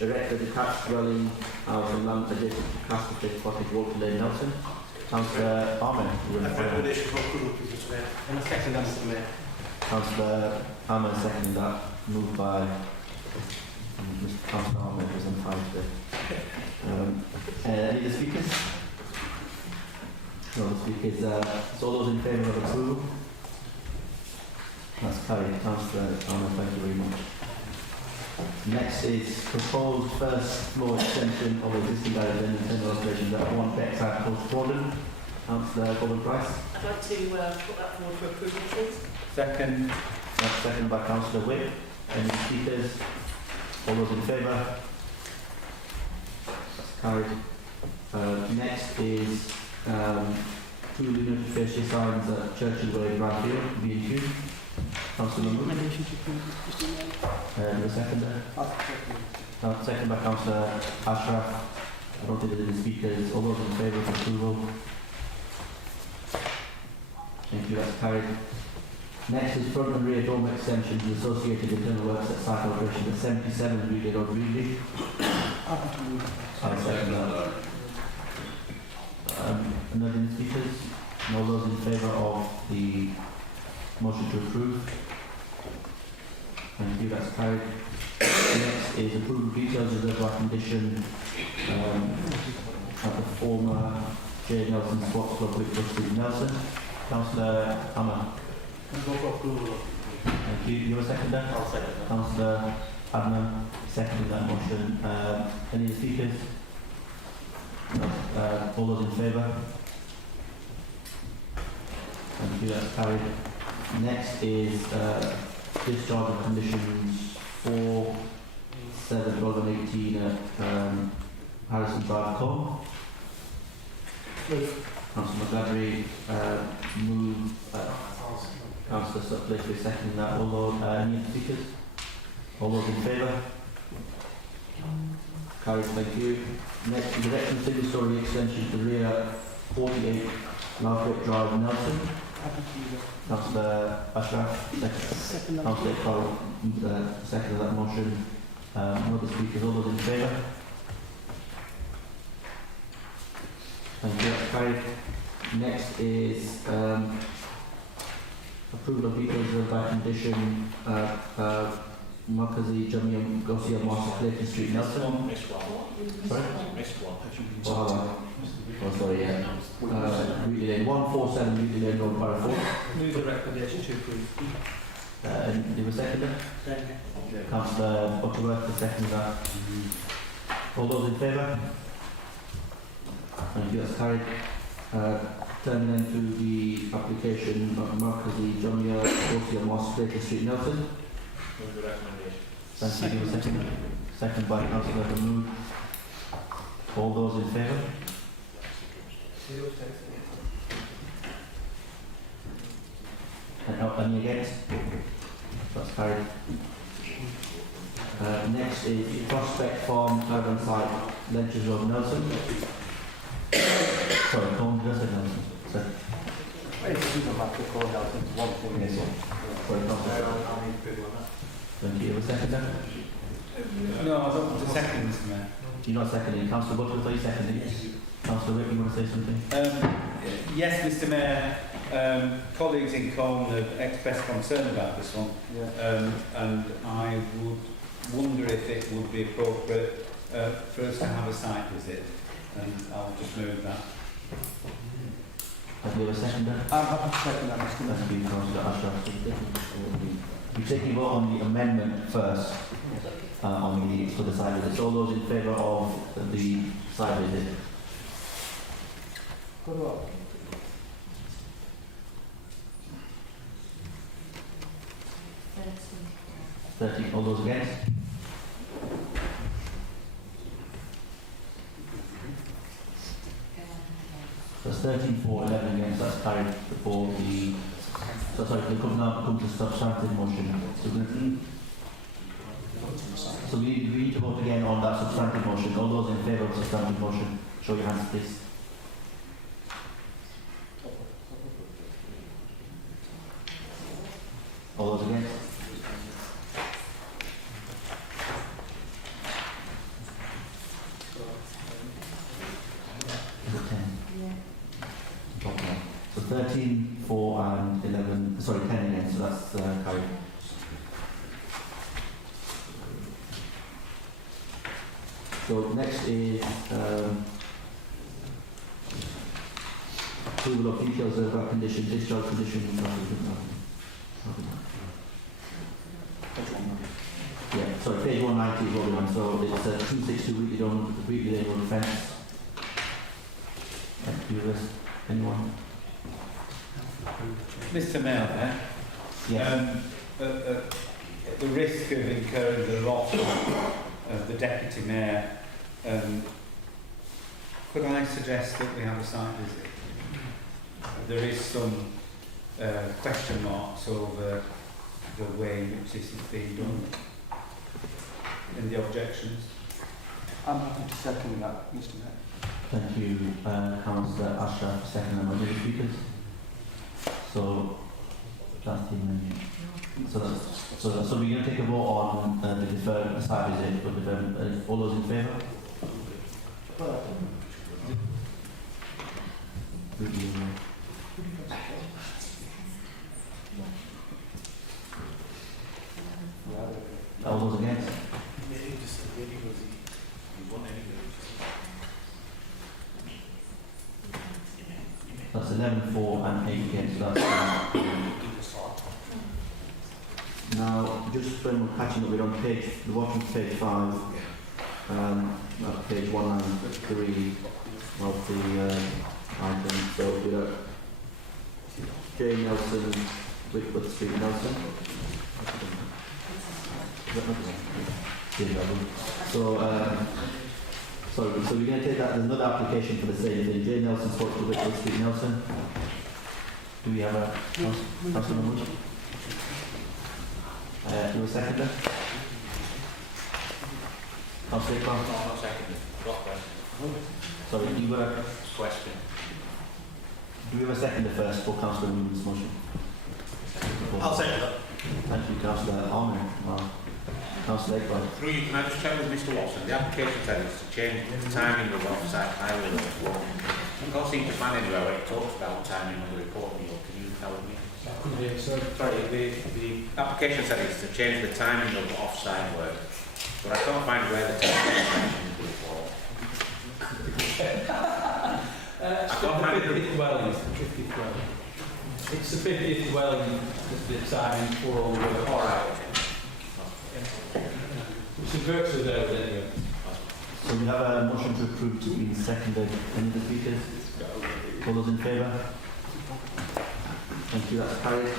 erect a detached dwelling house and land adjacent to Castleford Cottage, Walter Lane, Nelson. Councillor Armin, you will Recommendation for approval, please, Mr. Mayor. And a second, Mr. Mayor. Councillor Armin seconding that, moved by Mr. Councillor Armin, who's on fire today. Any of the speakers? No, the speakers. So all those in favour of approval? That's carried. Councillor Armin, thank you very much. Next is proposed first floor extension of existing garage and internal alterations at 1 Beckside Close, Croydon. Councillor Gordon Price. I'd like to put that forward for approval, please. Second. That's seconded by Councillor Whip. Any speakers? All those in favour? That's carried. Next is 2 lunar fascia signs at Churchill Way, Bradfield, B&Q. Councillor Mahmood. Recommendation to approve, Mr. Mayor. The seconder. Second by Councillor Ashraf. I don't think there's any speakers. All those in favour of approval? Thank you, that's carried. Next is front and rear dormer extensions and associated internal works at site operation at 77 Reedy Road, Reedy. Happy to move. I'll second that. Any speakers? And all those in favour of the motion to approve? Thank you, that's carried. Next is approval of details of the condition at the former J. Nelson Sports Club, Victor Street, Nelson. Councillor Hammer. Thank you. You have a seconder? I'll second that. Councillor Adnan seconded that motion. Any speakers? No. All those in favour? Thank you, that's carried. Next is discharge of conditions 4, 7, 12 and 18 at Harrison Drive, Combe. Councillor McGladry moved. Councillor Sutcliffe is seconding that. All those, any speakers? All those in favour? Carried, thank you. Next is erection of single-storey extension to the rear 48 Margaret Drive, Nelson. Councillor Ashraf, second. Councillor Cole, second of that motion. No other speakers, all those in favour? Thank you, that's carried. Next is approval of details of by condition Markazi Jamia Gosia Master Clayton Street, Nelson. Missed one. Sorry? Missed one. Oh, sorry, yeah. Wheatley Lane, 147 Wheatley Lane Road, Barrowford. Move the recommendation to approve. Do you have a seconder? Second. Councillor Butterworth, the second that. All those in favour? Thank you, that's carried. Turning then to the application of Markazi Jamia Gosia Master Clayton Street, Nelson. Move the recommendation. Thank you, a second. Second by Councillor Mahmood. All those in favour? Any against? That's carried. Next is Prospect Farm Caravan Site, Ledgers Road, Nelson. Sorry, Colin, did I say Nelson? Sorry. It doesn't matter, call out into one thing. Yes, sorry, Councillor. Thank you. A second then? No, I don't want to second, Mr Mayor. You're not seconding. Councillor Butler, are you seconding? Councillor Rick, you want to say something? Yes, Mr Mayor. Colleagues in Colne have expressed concern about this one, and I would wonder if it would be appropriate for us to have a site visit, and I'll just move that. Have you ever seconded? I'm happy to second that, Mr. Mayor. Thank you, Councillor Ashraf. We're taking vote on the amendment first for the site visit. So all those in favour of the site visit? Good luck. 30. All those against? That's 13 for, 11 against. That's carried for the. So sorry, we come to substantive motion. So we need to vote again on that substantive motion. All those in favour of substantive motion, show your hands, please. All those against? Is it 10? Yeah. Okay. So 13 for and 11, sorry, 10 against, so that's carried. So next is approval of details of our condition, discharge condition. Yeah, sorry, page 190 is what we want. So it's 262 weekly annual defence. Anyone? Mr Mayor, Yes. at the risk of incurring the wrath of the Deputy Mayor, could I suggest that we have a site visit? There is some question marks over the way in which this is being done in the objections. I'm happy to second that, Mr. Mayor. Thank you, Councillor Ashraf, second and other speakers. So that's the amendment. So we're going to take a vote on the deferred site visit. But all those in favour? All those against? That's 11 for and 8 against. That's now, just when we're catching up, we're on page, the bottom of page 5, page 193 of the item. So we're at J. Nelson, Whitworth Street, Nelson. So we're going to take that. There's another application for the same thing. J. Nelson, Sports for Whitworth Street, Nelson. Do we have a council number? You a seconder? Councillor Clark? No, not seconded. Got question. Sorry, you got a Question. do we have a seconder first for Councillor Newman's motion? I'll second that. Thank you, Councillor Armour. Councillor Egbert. Through you, can I just check with Mr Watson? The application said it's to change the timing of off-site highway work. I can't seem to find anywhere where it talks about timing of the report. Can you tell me? Sorry, the application said it's to change the timing of off-site work, but I can't find where the timing is mentioned in the report. It's the 50th dwelling. It's the 50th dwelling, the timing for all the work. All right. It's virtually there anyway. So we have a motion to approve to be seconded. Any of the speakers? All those in favour? Thank you, that's carried.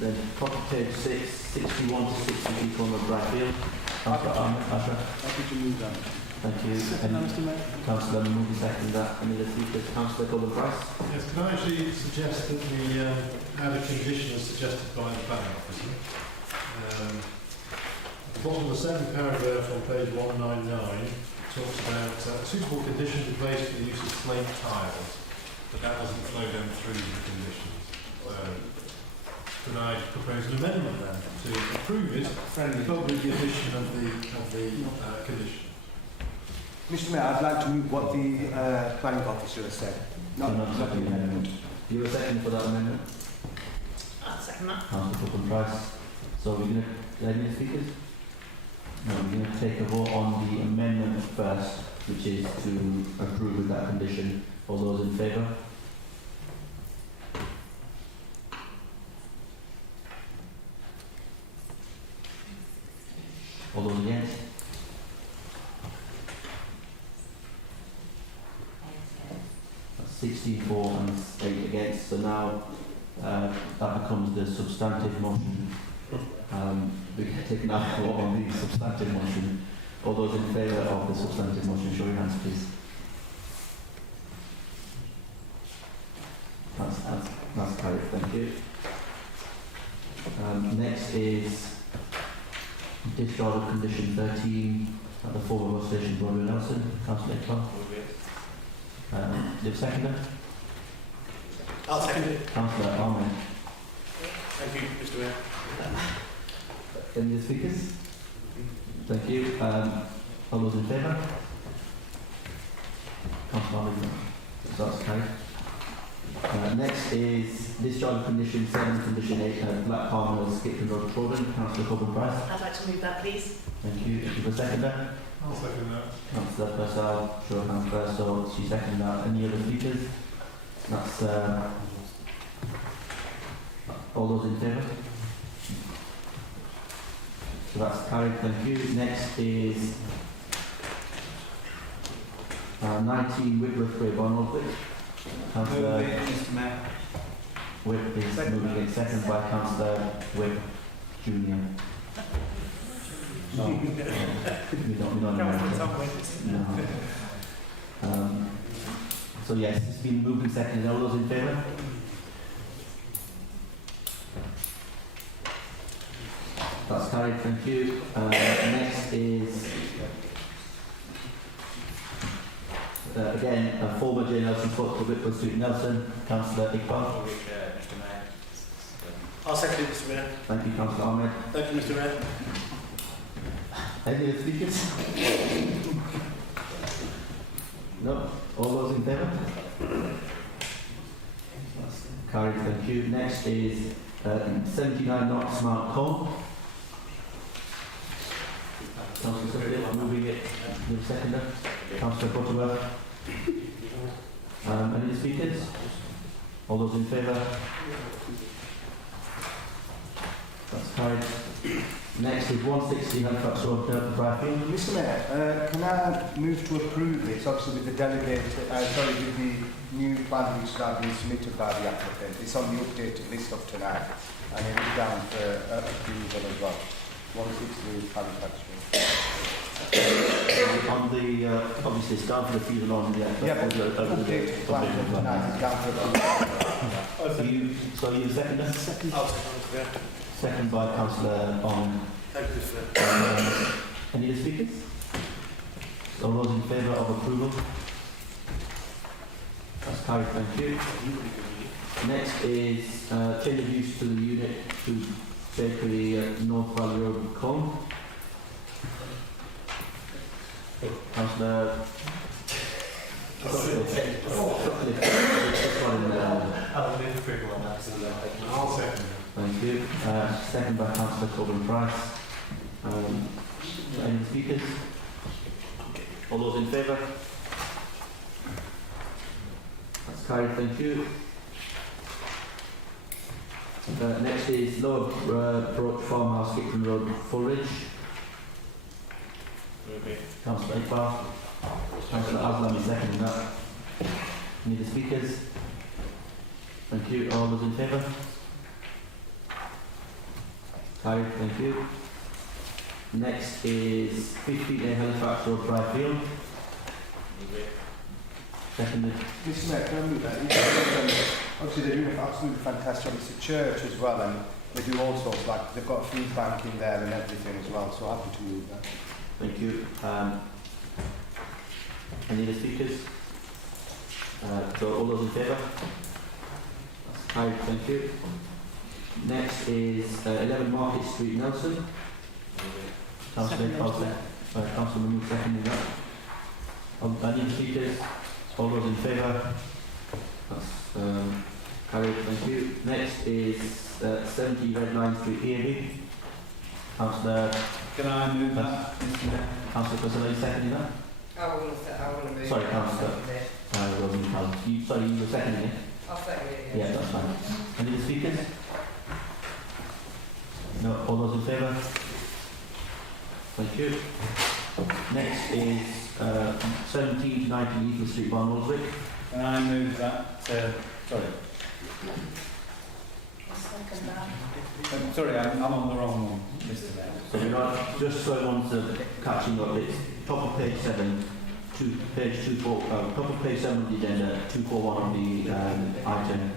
Then top of page 6, 61 to 62 corner of Bradfield. Councillor Asher. Happy to move that. Thank you. Second that, Mr. Mayor. Councillor Moody, second that. Any of the speakers? Councillor Colin Price. Yes, can I actually suggest that we add a condition as suggested by the planning officer? At the bottom of the second paragraph on page 199 talks about suitable conditions in place for the use of slate tiles, but that doesn't flow down through the conditions. Can I propose an amendment then to approve it, but with the addition of the condition? Mr Mayor, I'd like to move what the planning officer has said. Not the amendment. You were second for that amendment? I'll second that. Councillor Cook and Price. So we're going to, any speakers? No, we're going to take a vote on the amendment first, which is to approve with that condition. All those in favour? All those against? That's 64 and 8 against. So now that becomes the substantive motion. We can take now vote on the substantive motion. All those in favour of the substantive motion, show your hands, please. That's carried. Thank you. Next is discharge of condition 13 at the former bus station, Broadway Nelson. Councillor Clark. Do you second? I'll second it. Councillor Ahmed. Thank you, Mr Mayor. Any other speakers? Thank you. All those in favour? Councillor Ahmed. That's carried. Next is discharge of condition 7, condition 8, Black Palm Hill, Skipton Road, Croydon. Councillor Cook and Price. I'd like to move that, please. Thank you. Is there a seconder? I'll second that. Councillor Purcell, show of hands first, so she seconded that. Any other speakers? That's all those in favour? So that's carried, thank you. Next is 19 Whitworth Way, Barnwell. Councillor Mr Mayor. Whip is moving in, second by Councillor Whip Junior. No, we don't know. So yes, it's been moved and seconded. All those in favour? That's carried, thank you. Next is again a former J. Nelson Court for Whitworth Street Nelson. Councillor Iqbal. Mr Mayor. I'll second it, Mr Mayor. Thank you, Councillor Ahmed. Thank you, Mr Mayor. Any other speakers? No? All those in favour? That's carried, thank you. Next is 79 Knox Mount Cone. Councillor Sutherland, moving it. The seconder. Councillor Butterworth. Any other speakers? All those in favour? That's carried. Next is 160 Halifax Road, Brighton. Mr Mayor, can I move to approve this, obviously with the delegate, with the new plan which has been submitted by the applicant. It's on the updated list of tonight, and it is down for approval as well. 160 Halifax Road. On the, obviously it's down for the field on the... updated plan for tonight is down for approval. So you second that? I'll second it. Second by Councillor Bond. Thank you, sir. Any other speakers? All those in favour of approval? That's carried, thank you. Next is change of use to the unit to Bakery North Valley Road, Cone. Councillor... I'll second it. Thank you. Second by Councillor Corbin Price. Any speakers? All those in favour? That's carried, thank you. Next is Lower Brook Farmhouse, Skipton Road, Fulridge. Councillor Iqbal. Councillor Aslam is seconding that. Any other speakers? Thank you. All those in favour? Carried, thank you. Next is 15A Halifax Road, Brighfield. Seconded. Mr Mayor, can I move that? Obviously they're doing absolutely fantastic. It's a church as well, and they do all sorts, like they've got a food bank in there and everything as well, so happy to move that. Thank you. Any other speakers? So all those in favour? That's carried, thank you. Next is 11 Market Street, Nelson. Councillor Mahmood seconding that. Any speakers? All those in favour? That's carried, thank you. Next is 70 Red Line Street, Earby. Councillor... Can I move that? Councillor Priscilla, you seconding that? I want to move. Sorry, Councillor. Sorry, you were seconding it? I'll second it. Yeah, that's fine. Any other speakers? No, all those in favour? Thank you. Next is 17 to 19 Eagle Street, Barnwellswick. Can I move that? Sorry. I'll second that. Sorry, I'm on the wrong one, Mr. Mayor. So we're not, just so everyone's catching up, it's top of page 7, page 24, top of page 7 of the agenda, 241 on the item.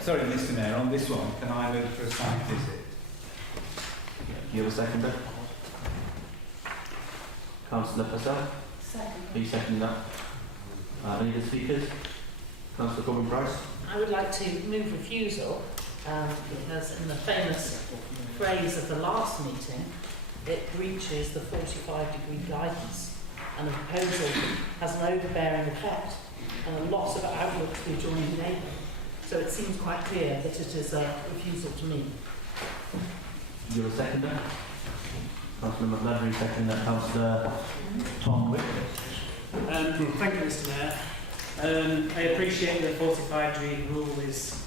Sorry, Mr. Mayor, on this one, can I move for a site visit? You have a seconder? Councillor Purcell? Second. Are you seconding that? Any other speakers? Councillor Corbyn Price? I would like to move refusal because in the famous phrase of the last meeting, it breaches the 45-degree guidance and the proposal has an overbearing effect and a loss of outlook to the adjoining neighbour. So it seems quite clear that it is a refusal to me. You're a seconder? Councillor McLeod, seconding that. Councillor Tom Wick? Thank you, Mr. Mayor. I appreciate the 45-degree rule is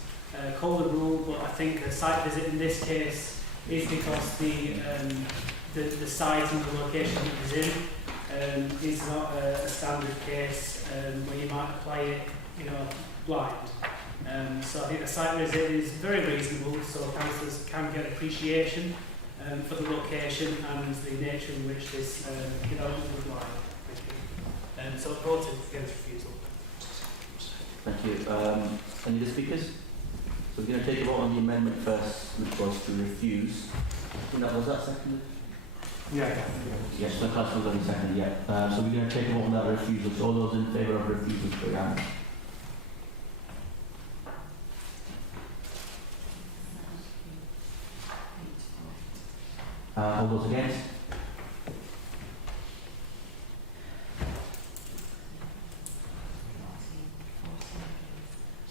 called a rule, but I think a site visit in this case is because the site and the location it is in is not a standard case where you might apply it, blind. So I think a site visit is very reasonable, so councillors can get appreciation for the location and the nature in which this development would lie. Thank you. So voted against refusal. Thank you. Any other speakers? So we're going to take a vote on the amendment first, which was to refuse. Was that seconded? Yeah. Yes, so Councillor was seconded, yeah. So we're going to take a vote on that refusal. So all those in favour of refusal, put your hands. All those against?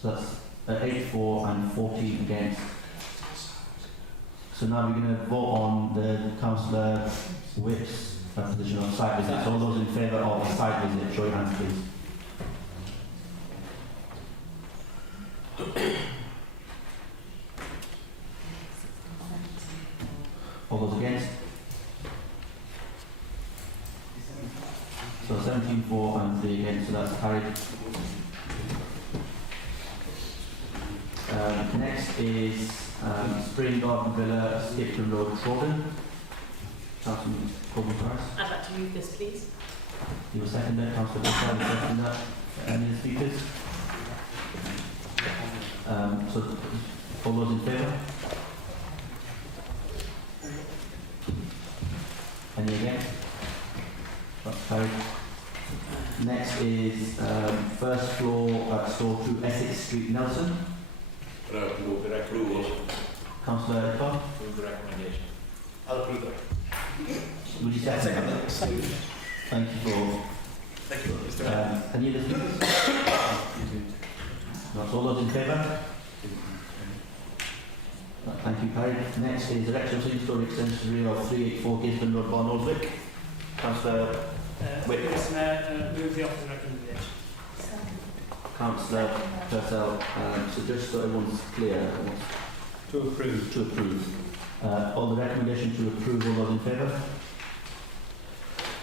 So that's 8 for and 14 against. So now we're going to vote on the Councillor Whip's position on site visit. So all those in favour of the site visit, show your hands please. All those against? So 17 for and 3 against, so that's carried. Next is Spring Garden Villa, Skipton Road, Trodden. Councillor Corbyn Price. I'd like to move this, please. You will second that. Councillor Bishop, you second that. Any other speakers? So all those in favour? Any against? That's carried. Next is first floor store 2 Essex Street, Nelson. Move the approval. Councillor Edgar. Move the recommendation. I'll approve that. Would you second that? Thank you for. Thank you, Mr. Mayor. Any other speakers? That's all those in favour? Thank you, carried. Next is erection of single-storey extension rear of 384 Gisborne Road, Barnwellswick. Councillor Wick. Mr. Mayor, move the opposite recommendation. Councillor Purcell. So just so everyone's clear. To approve. To approve. On the recommendation to approve, all those in favour?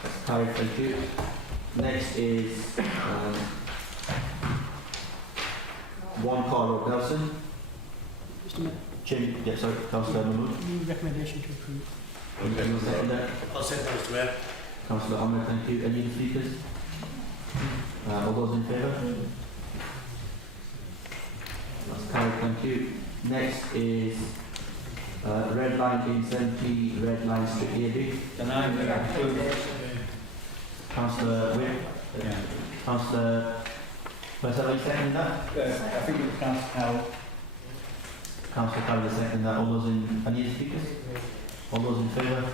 That's carried, thank you. Next is 1 Car Road, Nelson. Mr. Mayor, Yeah, sorry, Councillor Mahmood. move recommendation to approve. Okay. I'll second that, Mr. Mayor. Councillor Ahmed, thank you. Any other speakers? All those in favour? That's carried, thank you. Next is Red Line in 70 Red Line Street, Earby. Can I move? Councillor Wick. Yeah. Councillor Purcell, are you seconding that? I think it was Councillor Howell. Councillor Carey seconding that. All those in, any speakers? All those in favour?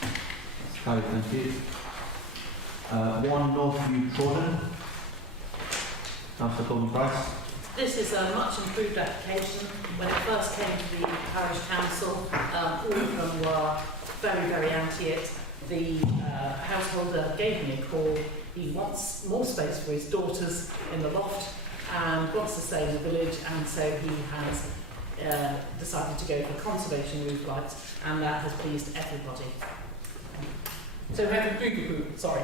That's carried, thank you. 1 Northview Trawden. Councillor Coleman Price. This is a much improved application. When it first came to the parish council, all of them were very, very anti it. The householder gave me a call. He wants more space for his daughters in the loft and wants to stay in the village, and so he has decided to go for conservation roof lights, and that has pleased everybody. So we have a boo-boo-boo, sorry.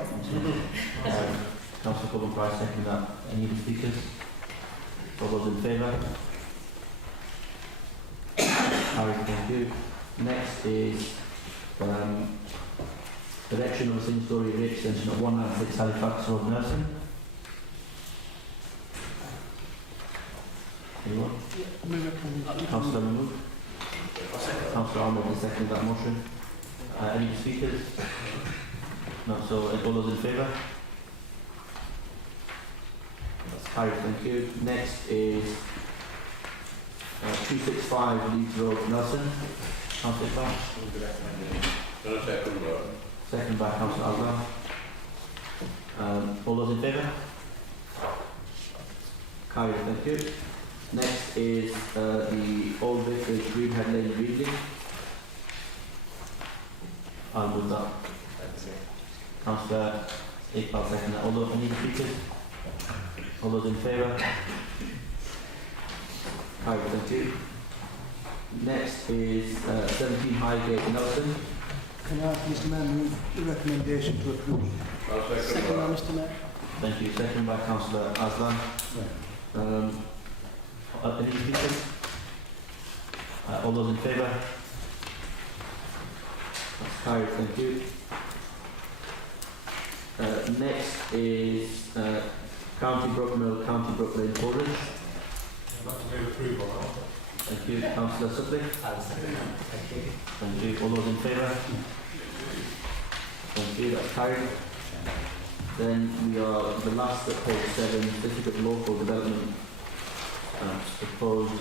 Councillor Coleman Price seconding that. Any of the speakers? All those in favour? Carried, thank you. Next is direction of a single-storey rate extension at 196 Halifax Road, Nelson. Anyone? Councillor Mahmood. Councillor Ahmed is seconding that motion. Any speakers? No, so all those in favour? That's carried, thank you. Next is 265 Leeds Road, Nelson. Councillor Clark. Second by Councillor Algar. All those in favour? Carried, thank you. Next is the Old Vicarage Greenhead Lane Reading. I'll move that. Councillor Iqbal second that. All those, any speakers? All those in favour? Carried, thank you. Next is 17 Highgate Nelson. Can I, Mr Mayor, move the recommendation to approve? Second by Mr Mayor. Thank you. Second by Councillor Aslan. Any speakers? All those in favour? That's carried, thank you. Next is County Brook Mill, County Brook Lane, Forest. I'd like to move approval on that. Thank you. Councillor Supley. Thank you. All those in favour? Thank you. That's carried. Then we are the last at page 7, Certificate Local Development proposed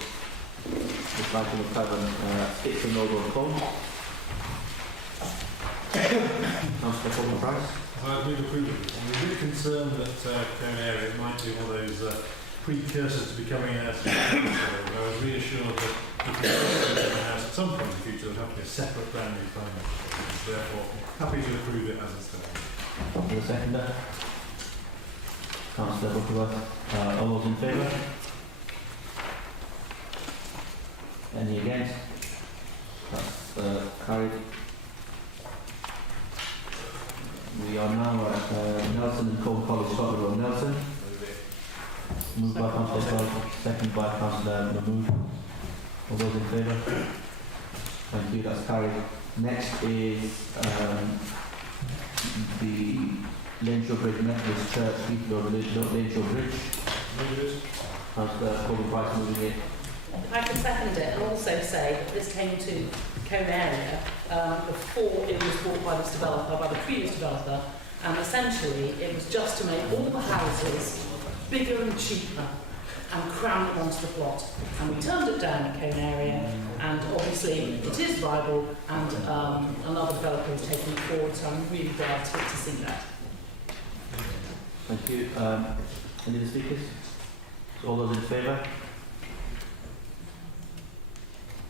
recycling of carbon, Skipton Noble Cone. Councillor Coleman Price. I'd move approval. I'm a bit concerned that Cone area might be one of those precursors to becoming a I was reassured that if we build a house at some point in the future, there would have to be a separate brand new planning. Therefore, happy to approve it as it stands. For the seconder. Councillor Butterworth. All those in favour? Any against? That's carried. We are now at Nelson and Cole College, Scotland Road. Nelson. Moved by Councillor Clark, second by Councillor Mahmood. All those in favour? Thank you, that's carried. Next is the Laneshore Bridge Methodist Church, Heathrow Laneshore Bridge. Councillor Coleman Price moving it. If I can second it and also say that this came to Cone area before it was bought by this developer, by the previous developer, and essentially it was just to make all the houses bigger and cheaper and cram it onto the plot. And we turned it down at Cone area, and obviously it is viable, and another developer is taking it forward, so I'm really glad to see that. Thank you. Any other speakers? All those in favour?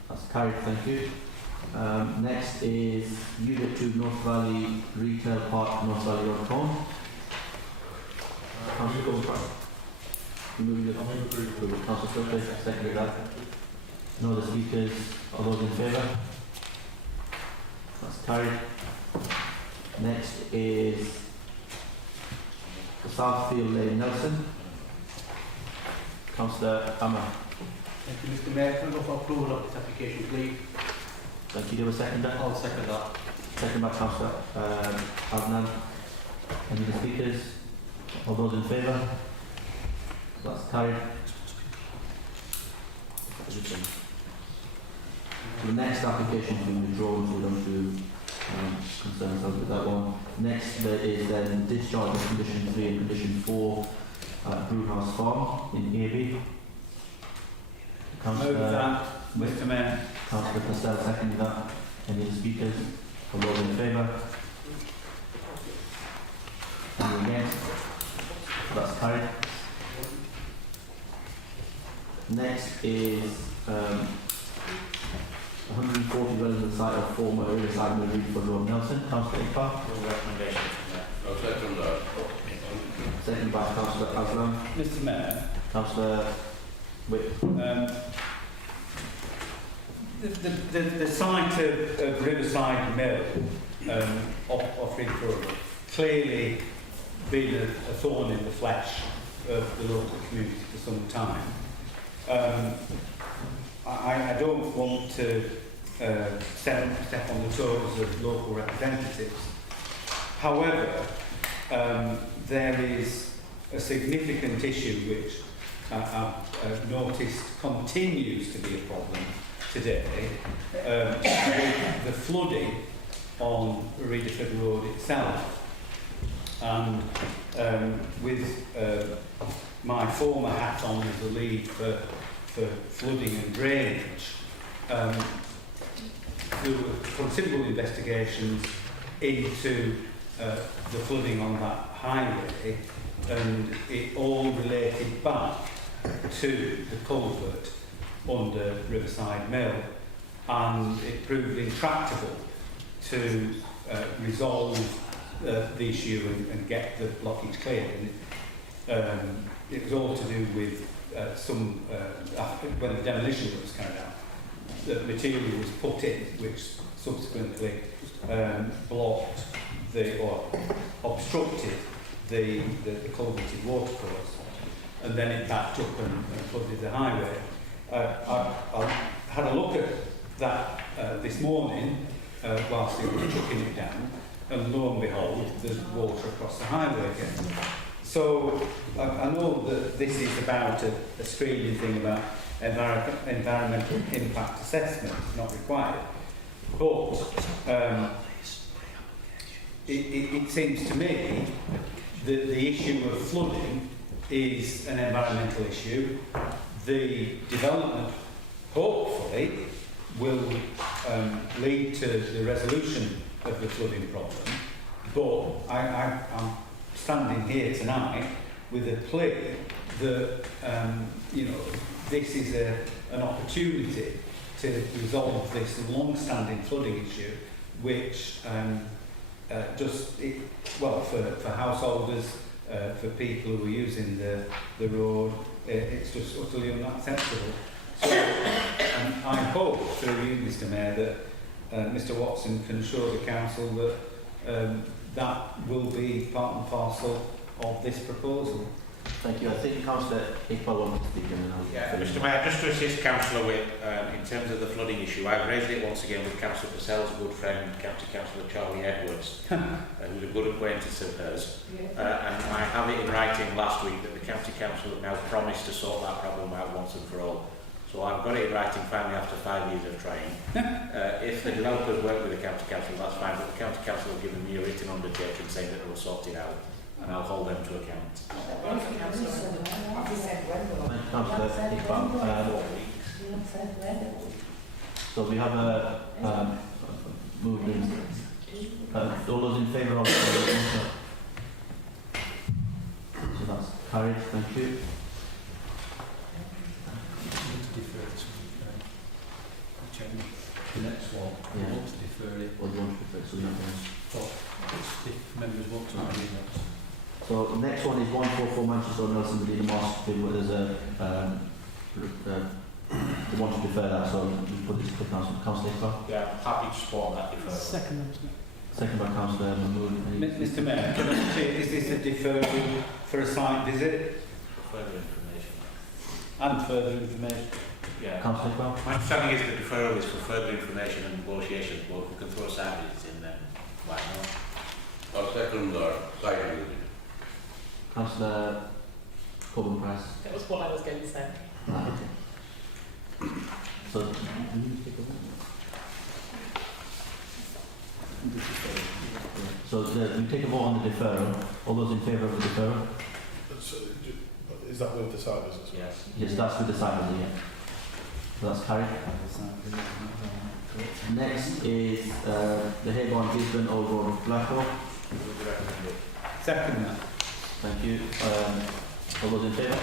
That's carried, thank you. Next is Unit 2 North Valley Retail Park, North Valley Road, Cone. Councillor Coleman Price. Move it. Councillor Supley, second that. No other speakers. All those in favour? That's carried. Next is the Southfield Lane, Nelson. Councillor Amma. Thank you, Mr Mayor. Can I go for approval of this application, please? Thank you. Do you have a seconder? I'll second that. Second by Councillor Adnan. Any other speakers? All those in favour? That's carried. The next application has been withdrawn, so we don't do concern ourselves with that one. Next there is then discharge of condition 3 and condition 4 at Brewhouse Farm in AB. Move that. Mr Mayor. Councillor Costello seconded that. Any other speakers? All those in favour? Any against? That's carried. Next is 140 dwellings on the site of former Riverside Mill for Road Nelson. Councillor Iqbal. Recommendation. I'll second that. Seconded by Councillor Aslam. Mr Mayor. Councillor Whip. The site of Riverside Mill off Ridge Road clearly been a thorn in the flesh of the local community for some time. I don't want to step on the toes of local representatives. However, there is a significant issue which I've noticed continues to be a problem today, with the flooding on Redeford Road itself. And with my former hat on as the lead for flooding and drainage, there were considerable investigations into the flooding on that highway, and it all related back to the culvert under Riverside Mill, and it proved intractable to resolve the issue and get the blockage cleared. And it was all to do with when the demolition was carried out, the material was put in which subsequently blocked or obstructed the culverted watercourse, and then it backed up and flooded the highway. I had a look at that this morning whilst we were chucking it down, and lo and behold, there's water across the highway again. So I know that this is about a screening thing about environmental impact assessment, not required, but it seems to me that the issue of flooding is an environmental issue. The development, hopefully, will lead to the resolution of the flooding problem. But I'm standing here tonight with a plea that this is an opportunity to resolve this long-standing flooding issue, which for householders, for people who are using the road, it's just utterly unacceptable. So I hope through you, Mr Mayor, that Mr Watson can assure the council that that will be part and parcel of this proposal. Thank you. I think Councillor Iqbal wanted to speak in. Mr Mayor, just to assist Councillor Whip in terms of the flooding issue, I've raised it once again with Councillor Purcell's good friend, County Councillor Charlie Edwards, who's a good acquaintance of hers. And I have it in writing last week that the County Council have now promised to sort that problem out once and for all. So I've got it in writing finally after 5 years of trying. If the developers work with the County Council, that's fine, but the County Council have given me a written undertaking saying that they'll sort it out, and I'll hold them to account. Councillor Iqbal. So we have a movement. All those in favour of the motion? So that's carried. Thank you. The next one, we want to defer it. Or you want to defer it, so we don't know. If members want to agree that. So the next one is 144 Manchester Nelson Medina Mosque. There's they want to defer that, so we put this to Councillor Iqbal. Yeah, happy to support that deferral. Second by Councillor Mahmood. Mr Mayor, can I say, is this a deferral for a site visit? Further information. And further information? Yeah. Councillor Iqbal. My understanding is the deferral is for further information and negotiations, but if we can throw site visits in then why not? I'll second that. Site visit. Councillor Corbyn Price. That was what I was going to say. Right, okay. So, do you take a vote? So we take a vote on the deferral. All those in favour of the deferral? So, is that with the site visits? Yes. Yes, that's with the site visit, yeah. So that's carried. Next is the Hayborn Gisborne Old Road Blackwell. Second that. Thank you. All those in favour?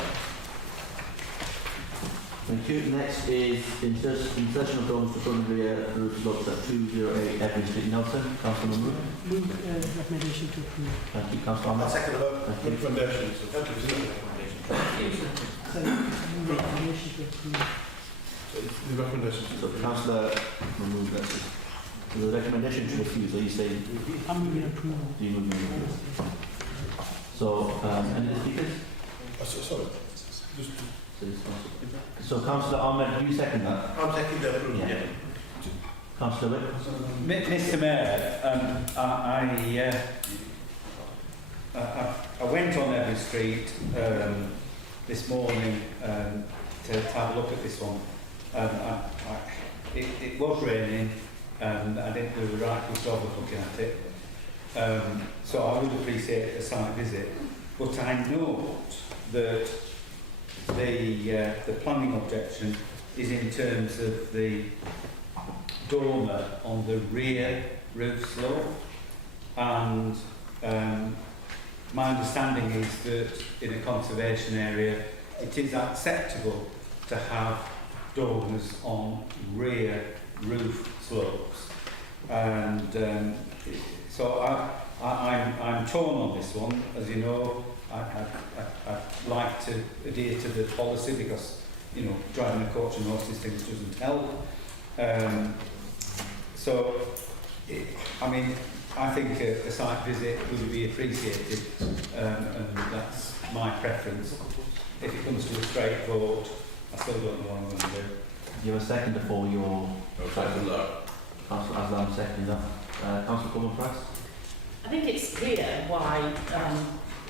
Thank you. Next is insertion of dormers to front and rear roof slopes at 208 Edwin Street, Nelson. Councillor Move. Move recommendation to approve. Thank you. Councillor Ahmed. Second Thank you. recommendations. Recommendation to approve. The recommendations. So Councillor Mahmood, that's it. So the recommendation to refuse, are you saying? I'm moving approval. Do you move approval? So, any speakers? Sorry. So Councillor Ahmed, do you second that? I'm second the approval, yeah. Councillor Wick? Mr Mayor, I went on Every Street this morning to have a look at this one. It was raining and I didn't do the right job of looking at it. So I would appreciate a site visit. But I note that the planning objection is in terms of the dormer on the rear roof slope, and my understanding is that in a conservation area it is acceptable to have dormers on rear roof slopes, and so I'm torn on this one. As you know, I'd like to adhere to the policy because, you know, driving a coach and horses things doesn't help. I mean, I think a site visit would be appreciated, and that's my preference. If it comes to a straight vote, I still don't know what I'm going to do. You have a second for your... Second that. Councillor Aslam, second that. Councillor Coleman-Price? I think it's clear why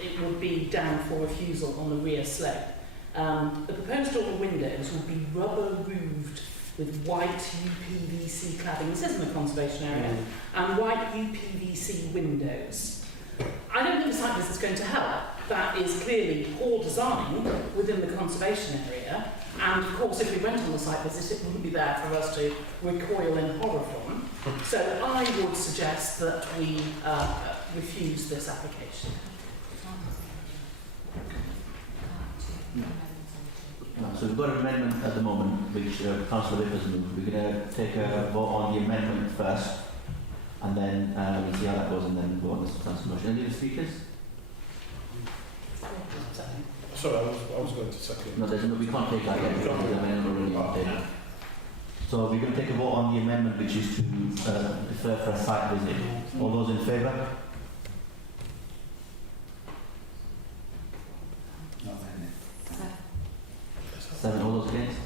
it would be down for refusal on the rear slope. The proposed dormer windows will be rubber roofed with white UPVC cladding. This is in the conservation area, and white UPVC windows. I don't think the site visit is going to help. That is clearly poor design within the conservation area, and of course if we went on the site visit it wouldn't be there for us to recoil in horror from. So I would suggest that we refuse this application. So we've got an amendment at the moment which Councillor Wick has moved. We're going to take a vote on the amendment first, and then we'll see how that goes, and then go on the substantive motion. Any other speakers? Sorry, I was going to second. No, we can't take that yet. Because the amendment already on the table. So we're going to take a vote on the amendment, which is to defer for a site visit. All those in favour? Seven. All those against?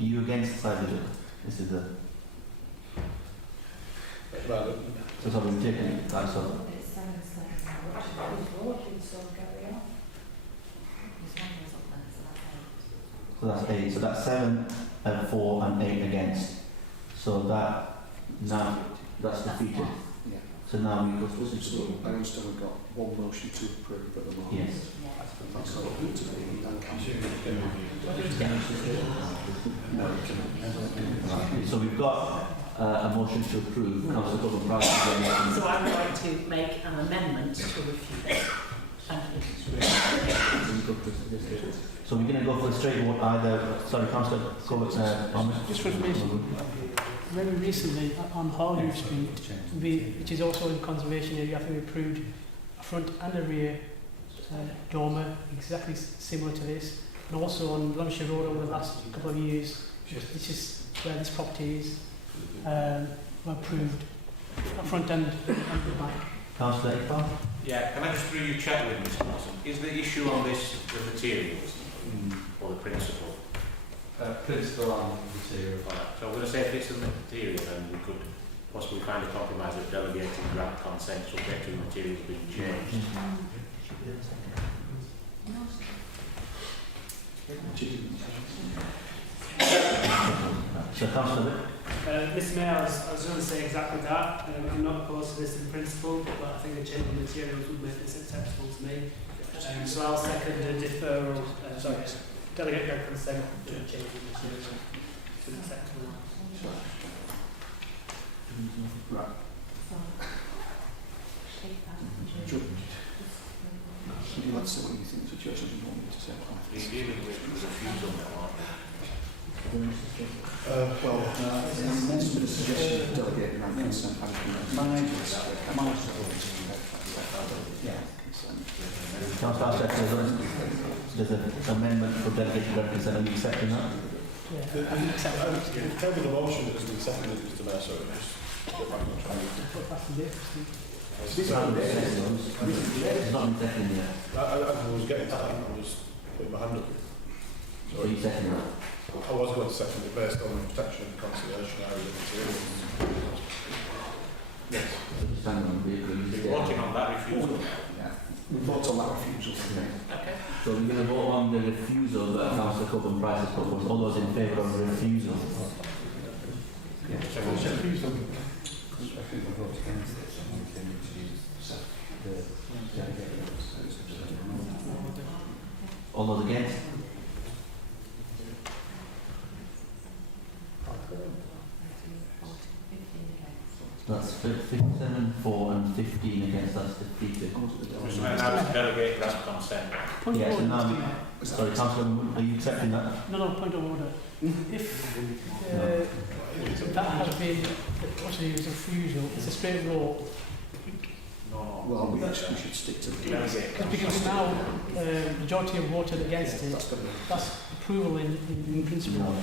Are you against site visit? This is the... So we've taken it, that's all. So that's 8. So that's 7 and 4 and 8 against. So that now that's defeated. Yeah. So now we go to the So I understand we've got one motion to approve at the moment. Yes. That's not open to me and council. So we've got a motion to approve. Councillor Coleman-Price. So I would like to make an amendment to refuse. Thank you. So we're going to go for a straight vote either... Sorry, Councillor Coleman. Just for information, very recently on Harley Street, which is also in the conservation area, I think we approved a front and a rear dormer, exactly similar to this. And also on Lancashire Road over the last couple of years, it's just where this property is, were approved a front and the back. Councillor Iqbal? Yeah, can I just through you chat with Mr. Watson? Is the issue on this the materials or the principle? Principle and material. So I'm going to say if it's the material, then we could possibly find a compromise of delegating grant consent subject to the materials being changed. So, Councillor Witt? Mr Mayor, I was going to say exactly that. I'm not opposed to this in principle, but I think the change in materials would make this acceptable to me. So I'll second the deferral, delegate grant consent to the change in materials to acceptable. Right. Let's see what you think the judge doesn't want me to say. You're dealing with refusal now, aren't you? There's been a suggestion of delegating that consent. Councillor Ashton, there's an amendment for delegated grant consent. Are you accepting that? Tell me the motion that has been seconded, Mr Mayor, sorry. Just get back on track. It's not been seconded yet. I was getting to that, I was putting my hand up. So you second that? I was going to second it based on the protection of the conservation area and materials. Yes. So just hang on, we agree. You're voting on that refusal. Yeah. We vote on that refusal. Okay. So we're going to vote on the refusal that Councillor Coburn Price has proposed. All those in favour of the refusal? Yeah. All those against? That's 57 for and 15 against. That's defeated. Mr Mayor, now to delegate grant consent. Yes, and now, sorry, Councillor, are you accepting that? No, point of order. If that has been possibly used refusal, it's a straight road. Well, we should stick to the delegate. Because now majority have voted against it. That's approval in principle.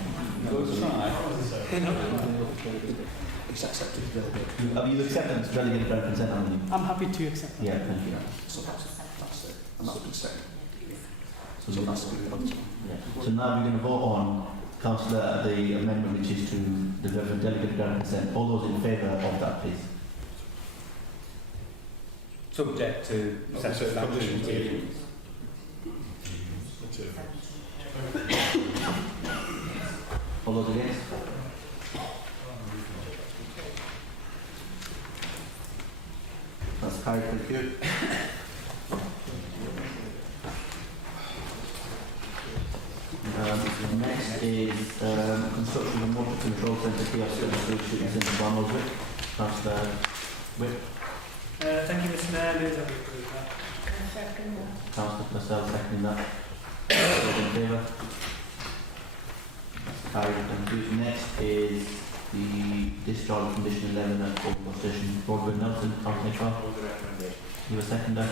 It's accepted to delegate. Have you accepted the delegated grant consent, haven't you? I'm happy to accept that. Yeah, thank you. So that's it. And that's been seconded. So that's been voted on. Yeah. So now we're going to vote on, Councillor, the amendment which is to the delegated grant consent. All those in favour of that, please? Subject to satisfactory materials. All those against? That's carried, thank you. Next is construction of motor control centre kiosk and street shooting centre Barnwell. Councillor Witt. Thank you, Mr Mayor. Move that we approve that. Councillor Purcell seconding that. All those in favour? That's carried, thank you. Next is the discharge condition 11 at Old Station Broadway Nelson. Councillor Clark. You a seconder?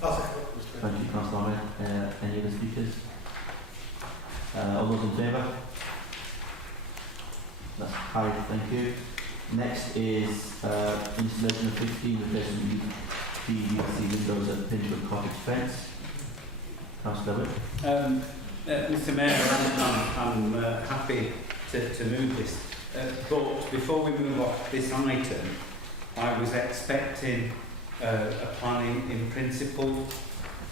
Thank you, Councillor Ahmed. Any other speakers? All those in favour? That's carried, thank you. Next is installation of 15 replacement PVC windows at Pendle Cottage Fence. Councillor Witt. Mr Mayor, I'm happy to move this. But before we move off this item, I was expecting a planning in principle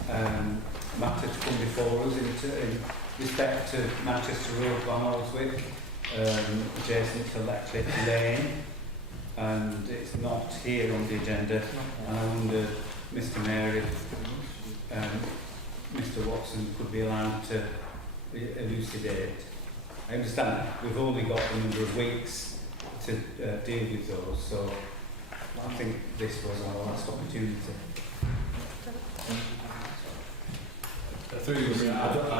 matter to come before us in respect to Manchester Road, Barnoldswick, adjacent to Leckliffe Lane, and it's not here on the agenda. And I wonder, Mr Mayor, if Mr Watson could be allowed to elucidate. I understand we've only got a number of weeks to deal with those, so I think this was our last opportunity. Through you, I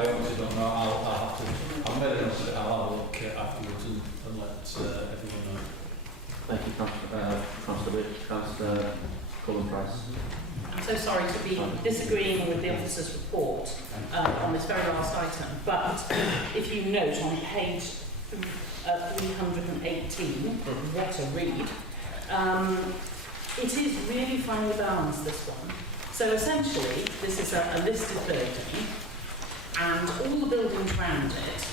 honestly don't know. I'll have to. I'll made it. I'll have a look afterwards and let everyone know. Thank you, Councillor Witt. Councillor Colin Price. I'm so sorry to be disagreeing with the officer's report on this very last item, but if you note on page 318, what a read, it is really finely balanced, this one. So essentially, this is a listed building, and all the buildings around it,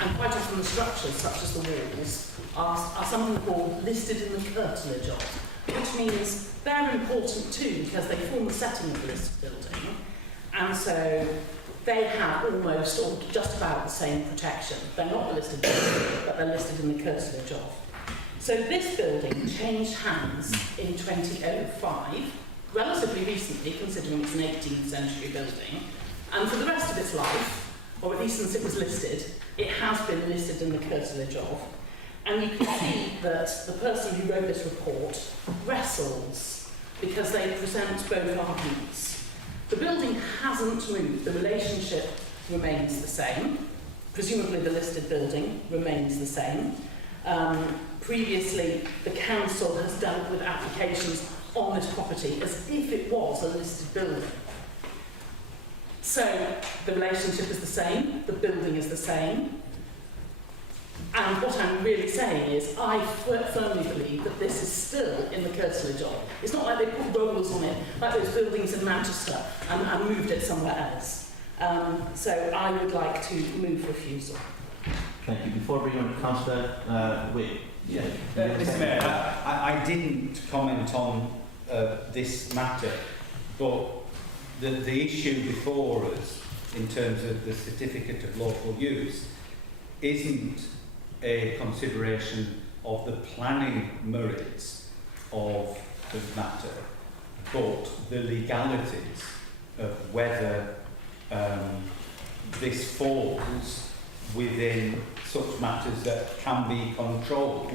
and quite often the structures, such as the walls, are something called listed in the curtilage of, which means they're important too because they form the setting of the listed building. And so they have almost or just about the same protection. They're not the listed building, but they're listed in the curtilage of. So this building changed hands in 2005, relatively recently, considering it's an 18th century building, and for the rest of its life, or at least since it was listed, it has been listed in the curtilage of. And you can see that the person who wrote this report wrestles because they present both arguments. The building hasn't moved, the relationship remains the same. Presumably the listed building remains the same. Previously, the council has dealt with applications on this property as if it was a listed building. So the relationship is the same, the building is the same. And what I'm really saying is I firmly believe that this is still in the curtilage of. It's not like they put rollers on it, like those buildings in Manchester, and moved it somewhere else. So I would like to move refusal. Thank you. Before bringing on Councillor Wick. Yeah. Mr. Mayor, I didn't comment on this matter, but the issue before us in terms of the certificate of lawful use isn't a consideration of the planning merits of the matter, but the legalities of whether this falls within such matters that can be controlled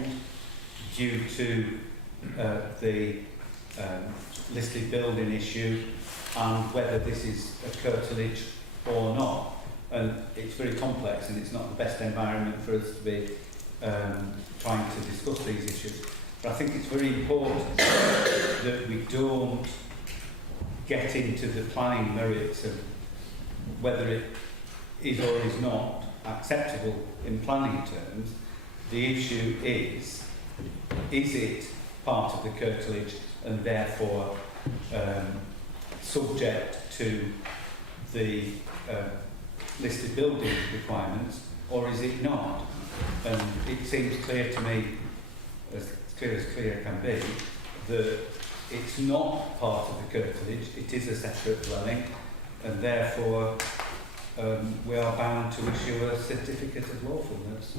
due to the listed building issue and whether this is a curtilage or not. And it's very complex and it's not the best environment for us to be trying to discuss these issues. But I think it's very important that we don't get into the planning merits of whether it is or is not acceptable in planning terms. The issue is it part of the curtilage and therefore subject to the listed building requirements, or is it not? And it seems clear to me, as clear can be, that it's not part of the curtilage, it is a separate dwelling, and therefore we are bound to issue a certificate of lawfulness.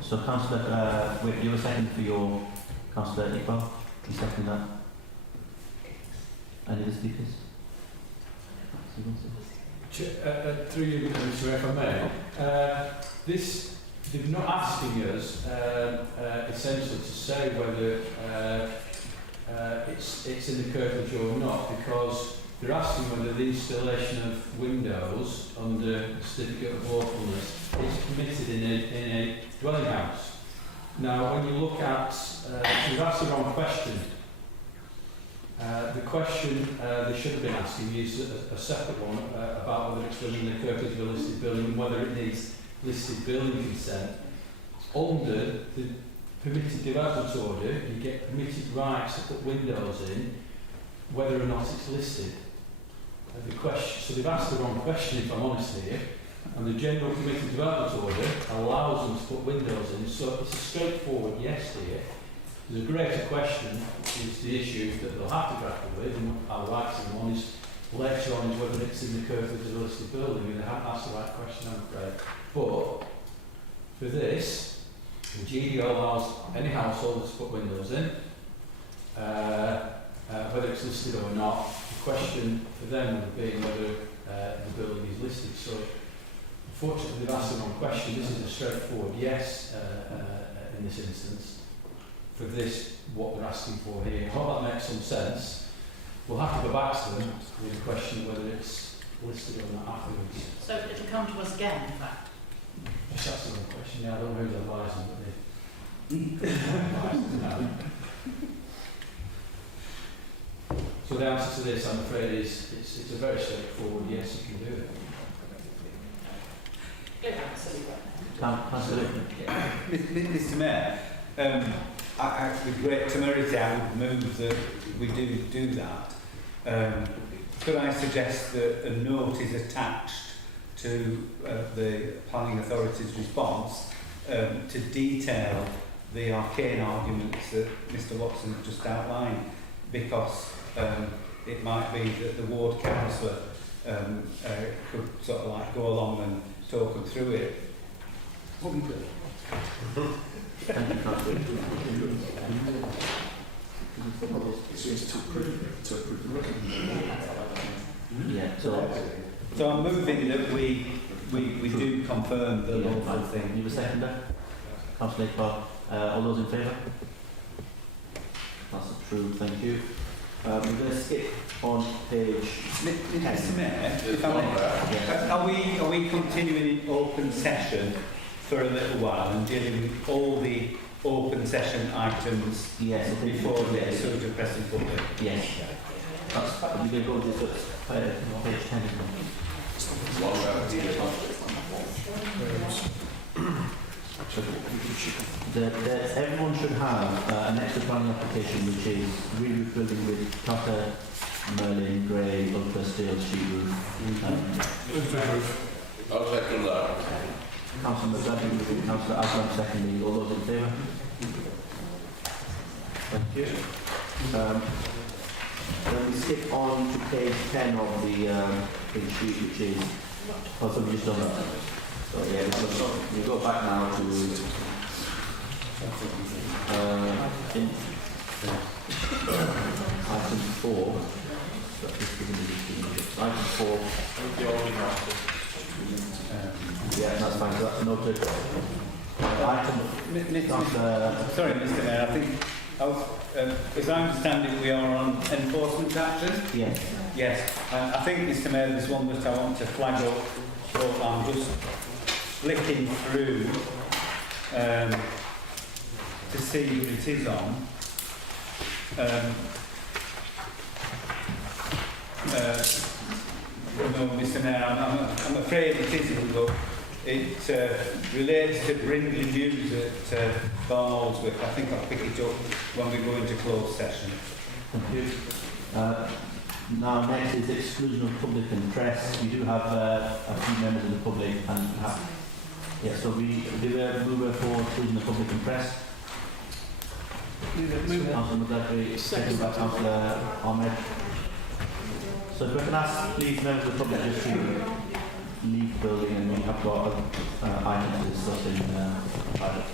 So Councillor Wick, you were second for your Councillor Iqbal. You second that? Any other speakers? Through you, Mr. Mayor, if I may. They're not asking us essentially to say whether it's in the curtilage or not, because they're asking whether the installation of windows under the certificate of lawfulness is permitted in a dwelling house. Now, when you look at, you've asked the wrong question. The question they should have been asking is a separate one about whether it's within the curtilage of a listed building and whether it needs listed building consent. Under the permitted development order, you get permitted rights to put windows in, whether or not it's listed. So they've asked the wrong question, if I'm honest here, and the general permitted development order allows them to put windows in, so it's a straightforward yes here. There's a greater question, which is the issue that they'll have to grapple with, and our rights in one is later on is whether it's in the curtilage of the listed building, and they haven't asked the right question, I'm afraid. But for this, the GDO allows any household to put windows in, whether it's listed or not. The question for them would be whether the building is listed. So, unfortunately, they've asked the wrong question. This is a straightforward yes in this instance. For this, what they're asking for here. I hope that makes some sense. We'll have to go back to them with the question whether it's listed or not afterwards. So it'll come to us again, in fact. Yes, that's the wrong question. Yeah, I don't know who's advising, but they... So the answer to this, I'm afraid, is it's a very straightforward yes, you can do it. Mr. Mayor, with great temerity, I would move that we do that. Could I suggest that a note is attached to the planning authority's response to detail the arcane arguments that Mr Watson just outlined, because it might be that the ward councillor could sort of like go along and talk them through it. What we do? Yeah, so I'm moving that we do confirm the lawful thing. you were seconder? Councillor Iqbal. All those in favour? That's approved, thank you. We're going to skip on page... Mr Mayor, if I may, are we continuing in open session for a little while and dealing with all the open session items before the sort of pressing public? Yes. That's, we're going to go to this, page 10. Everyone should have an extra planning application, which is re-roof building with Tucker, Merlin, Grey, Ultra Steel, Sheet Roof. I'll second that. Councillor McGladden, Councillor Aslam seconding. All those in favour? Thank you. Then we skip on to page 10 of the sheet, which is somebody just done that. So yeah, we go back now to item 4. Item 4. Yeah, that's fine. So that's noted. Sorry, Mr Mayor, I think, as I understand it, we are on enforcement action? Yes. Yes. I think, Mr Mayor, there's one that I want to flag up, but I'm just flicking through to see who it is on. No, Mr Mayor, I'm afraid it isn't, but it relates to Brindley News at Barnoldswick. I think I'll pick it up when we go into closed session. Thank you. Now, next is exclusion of public and press. We do have a few members of the public, and so we do a mover for exclusion of public and press. Councillor McGladden, second by Councillor Ahmed. So if we can ask, please, members of the public just to leave the building, and we have got items to discuss in private.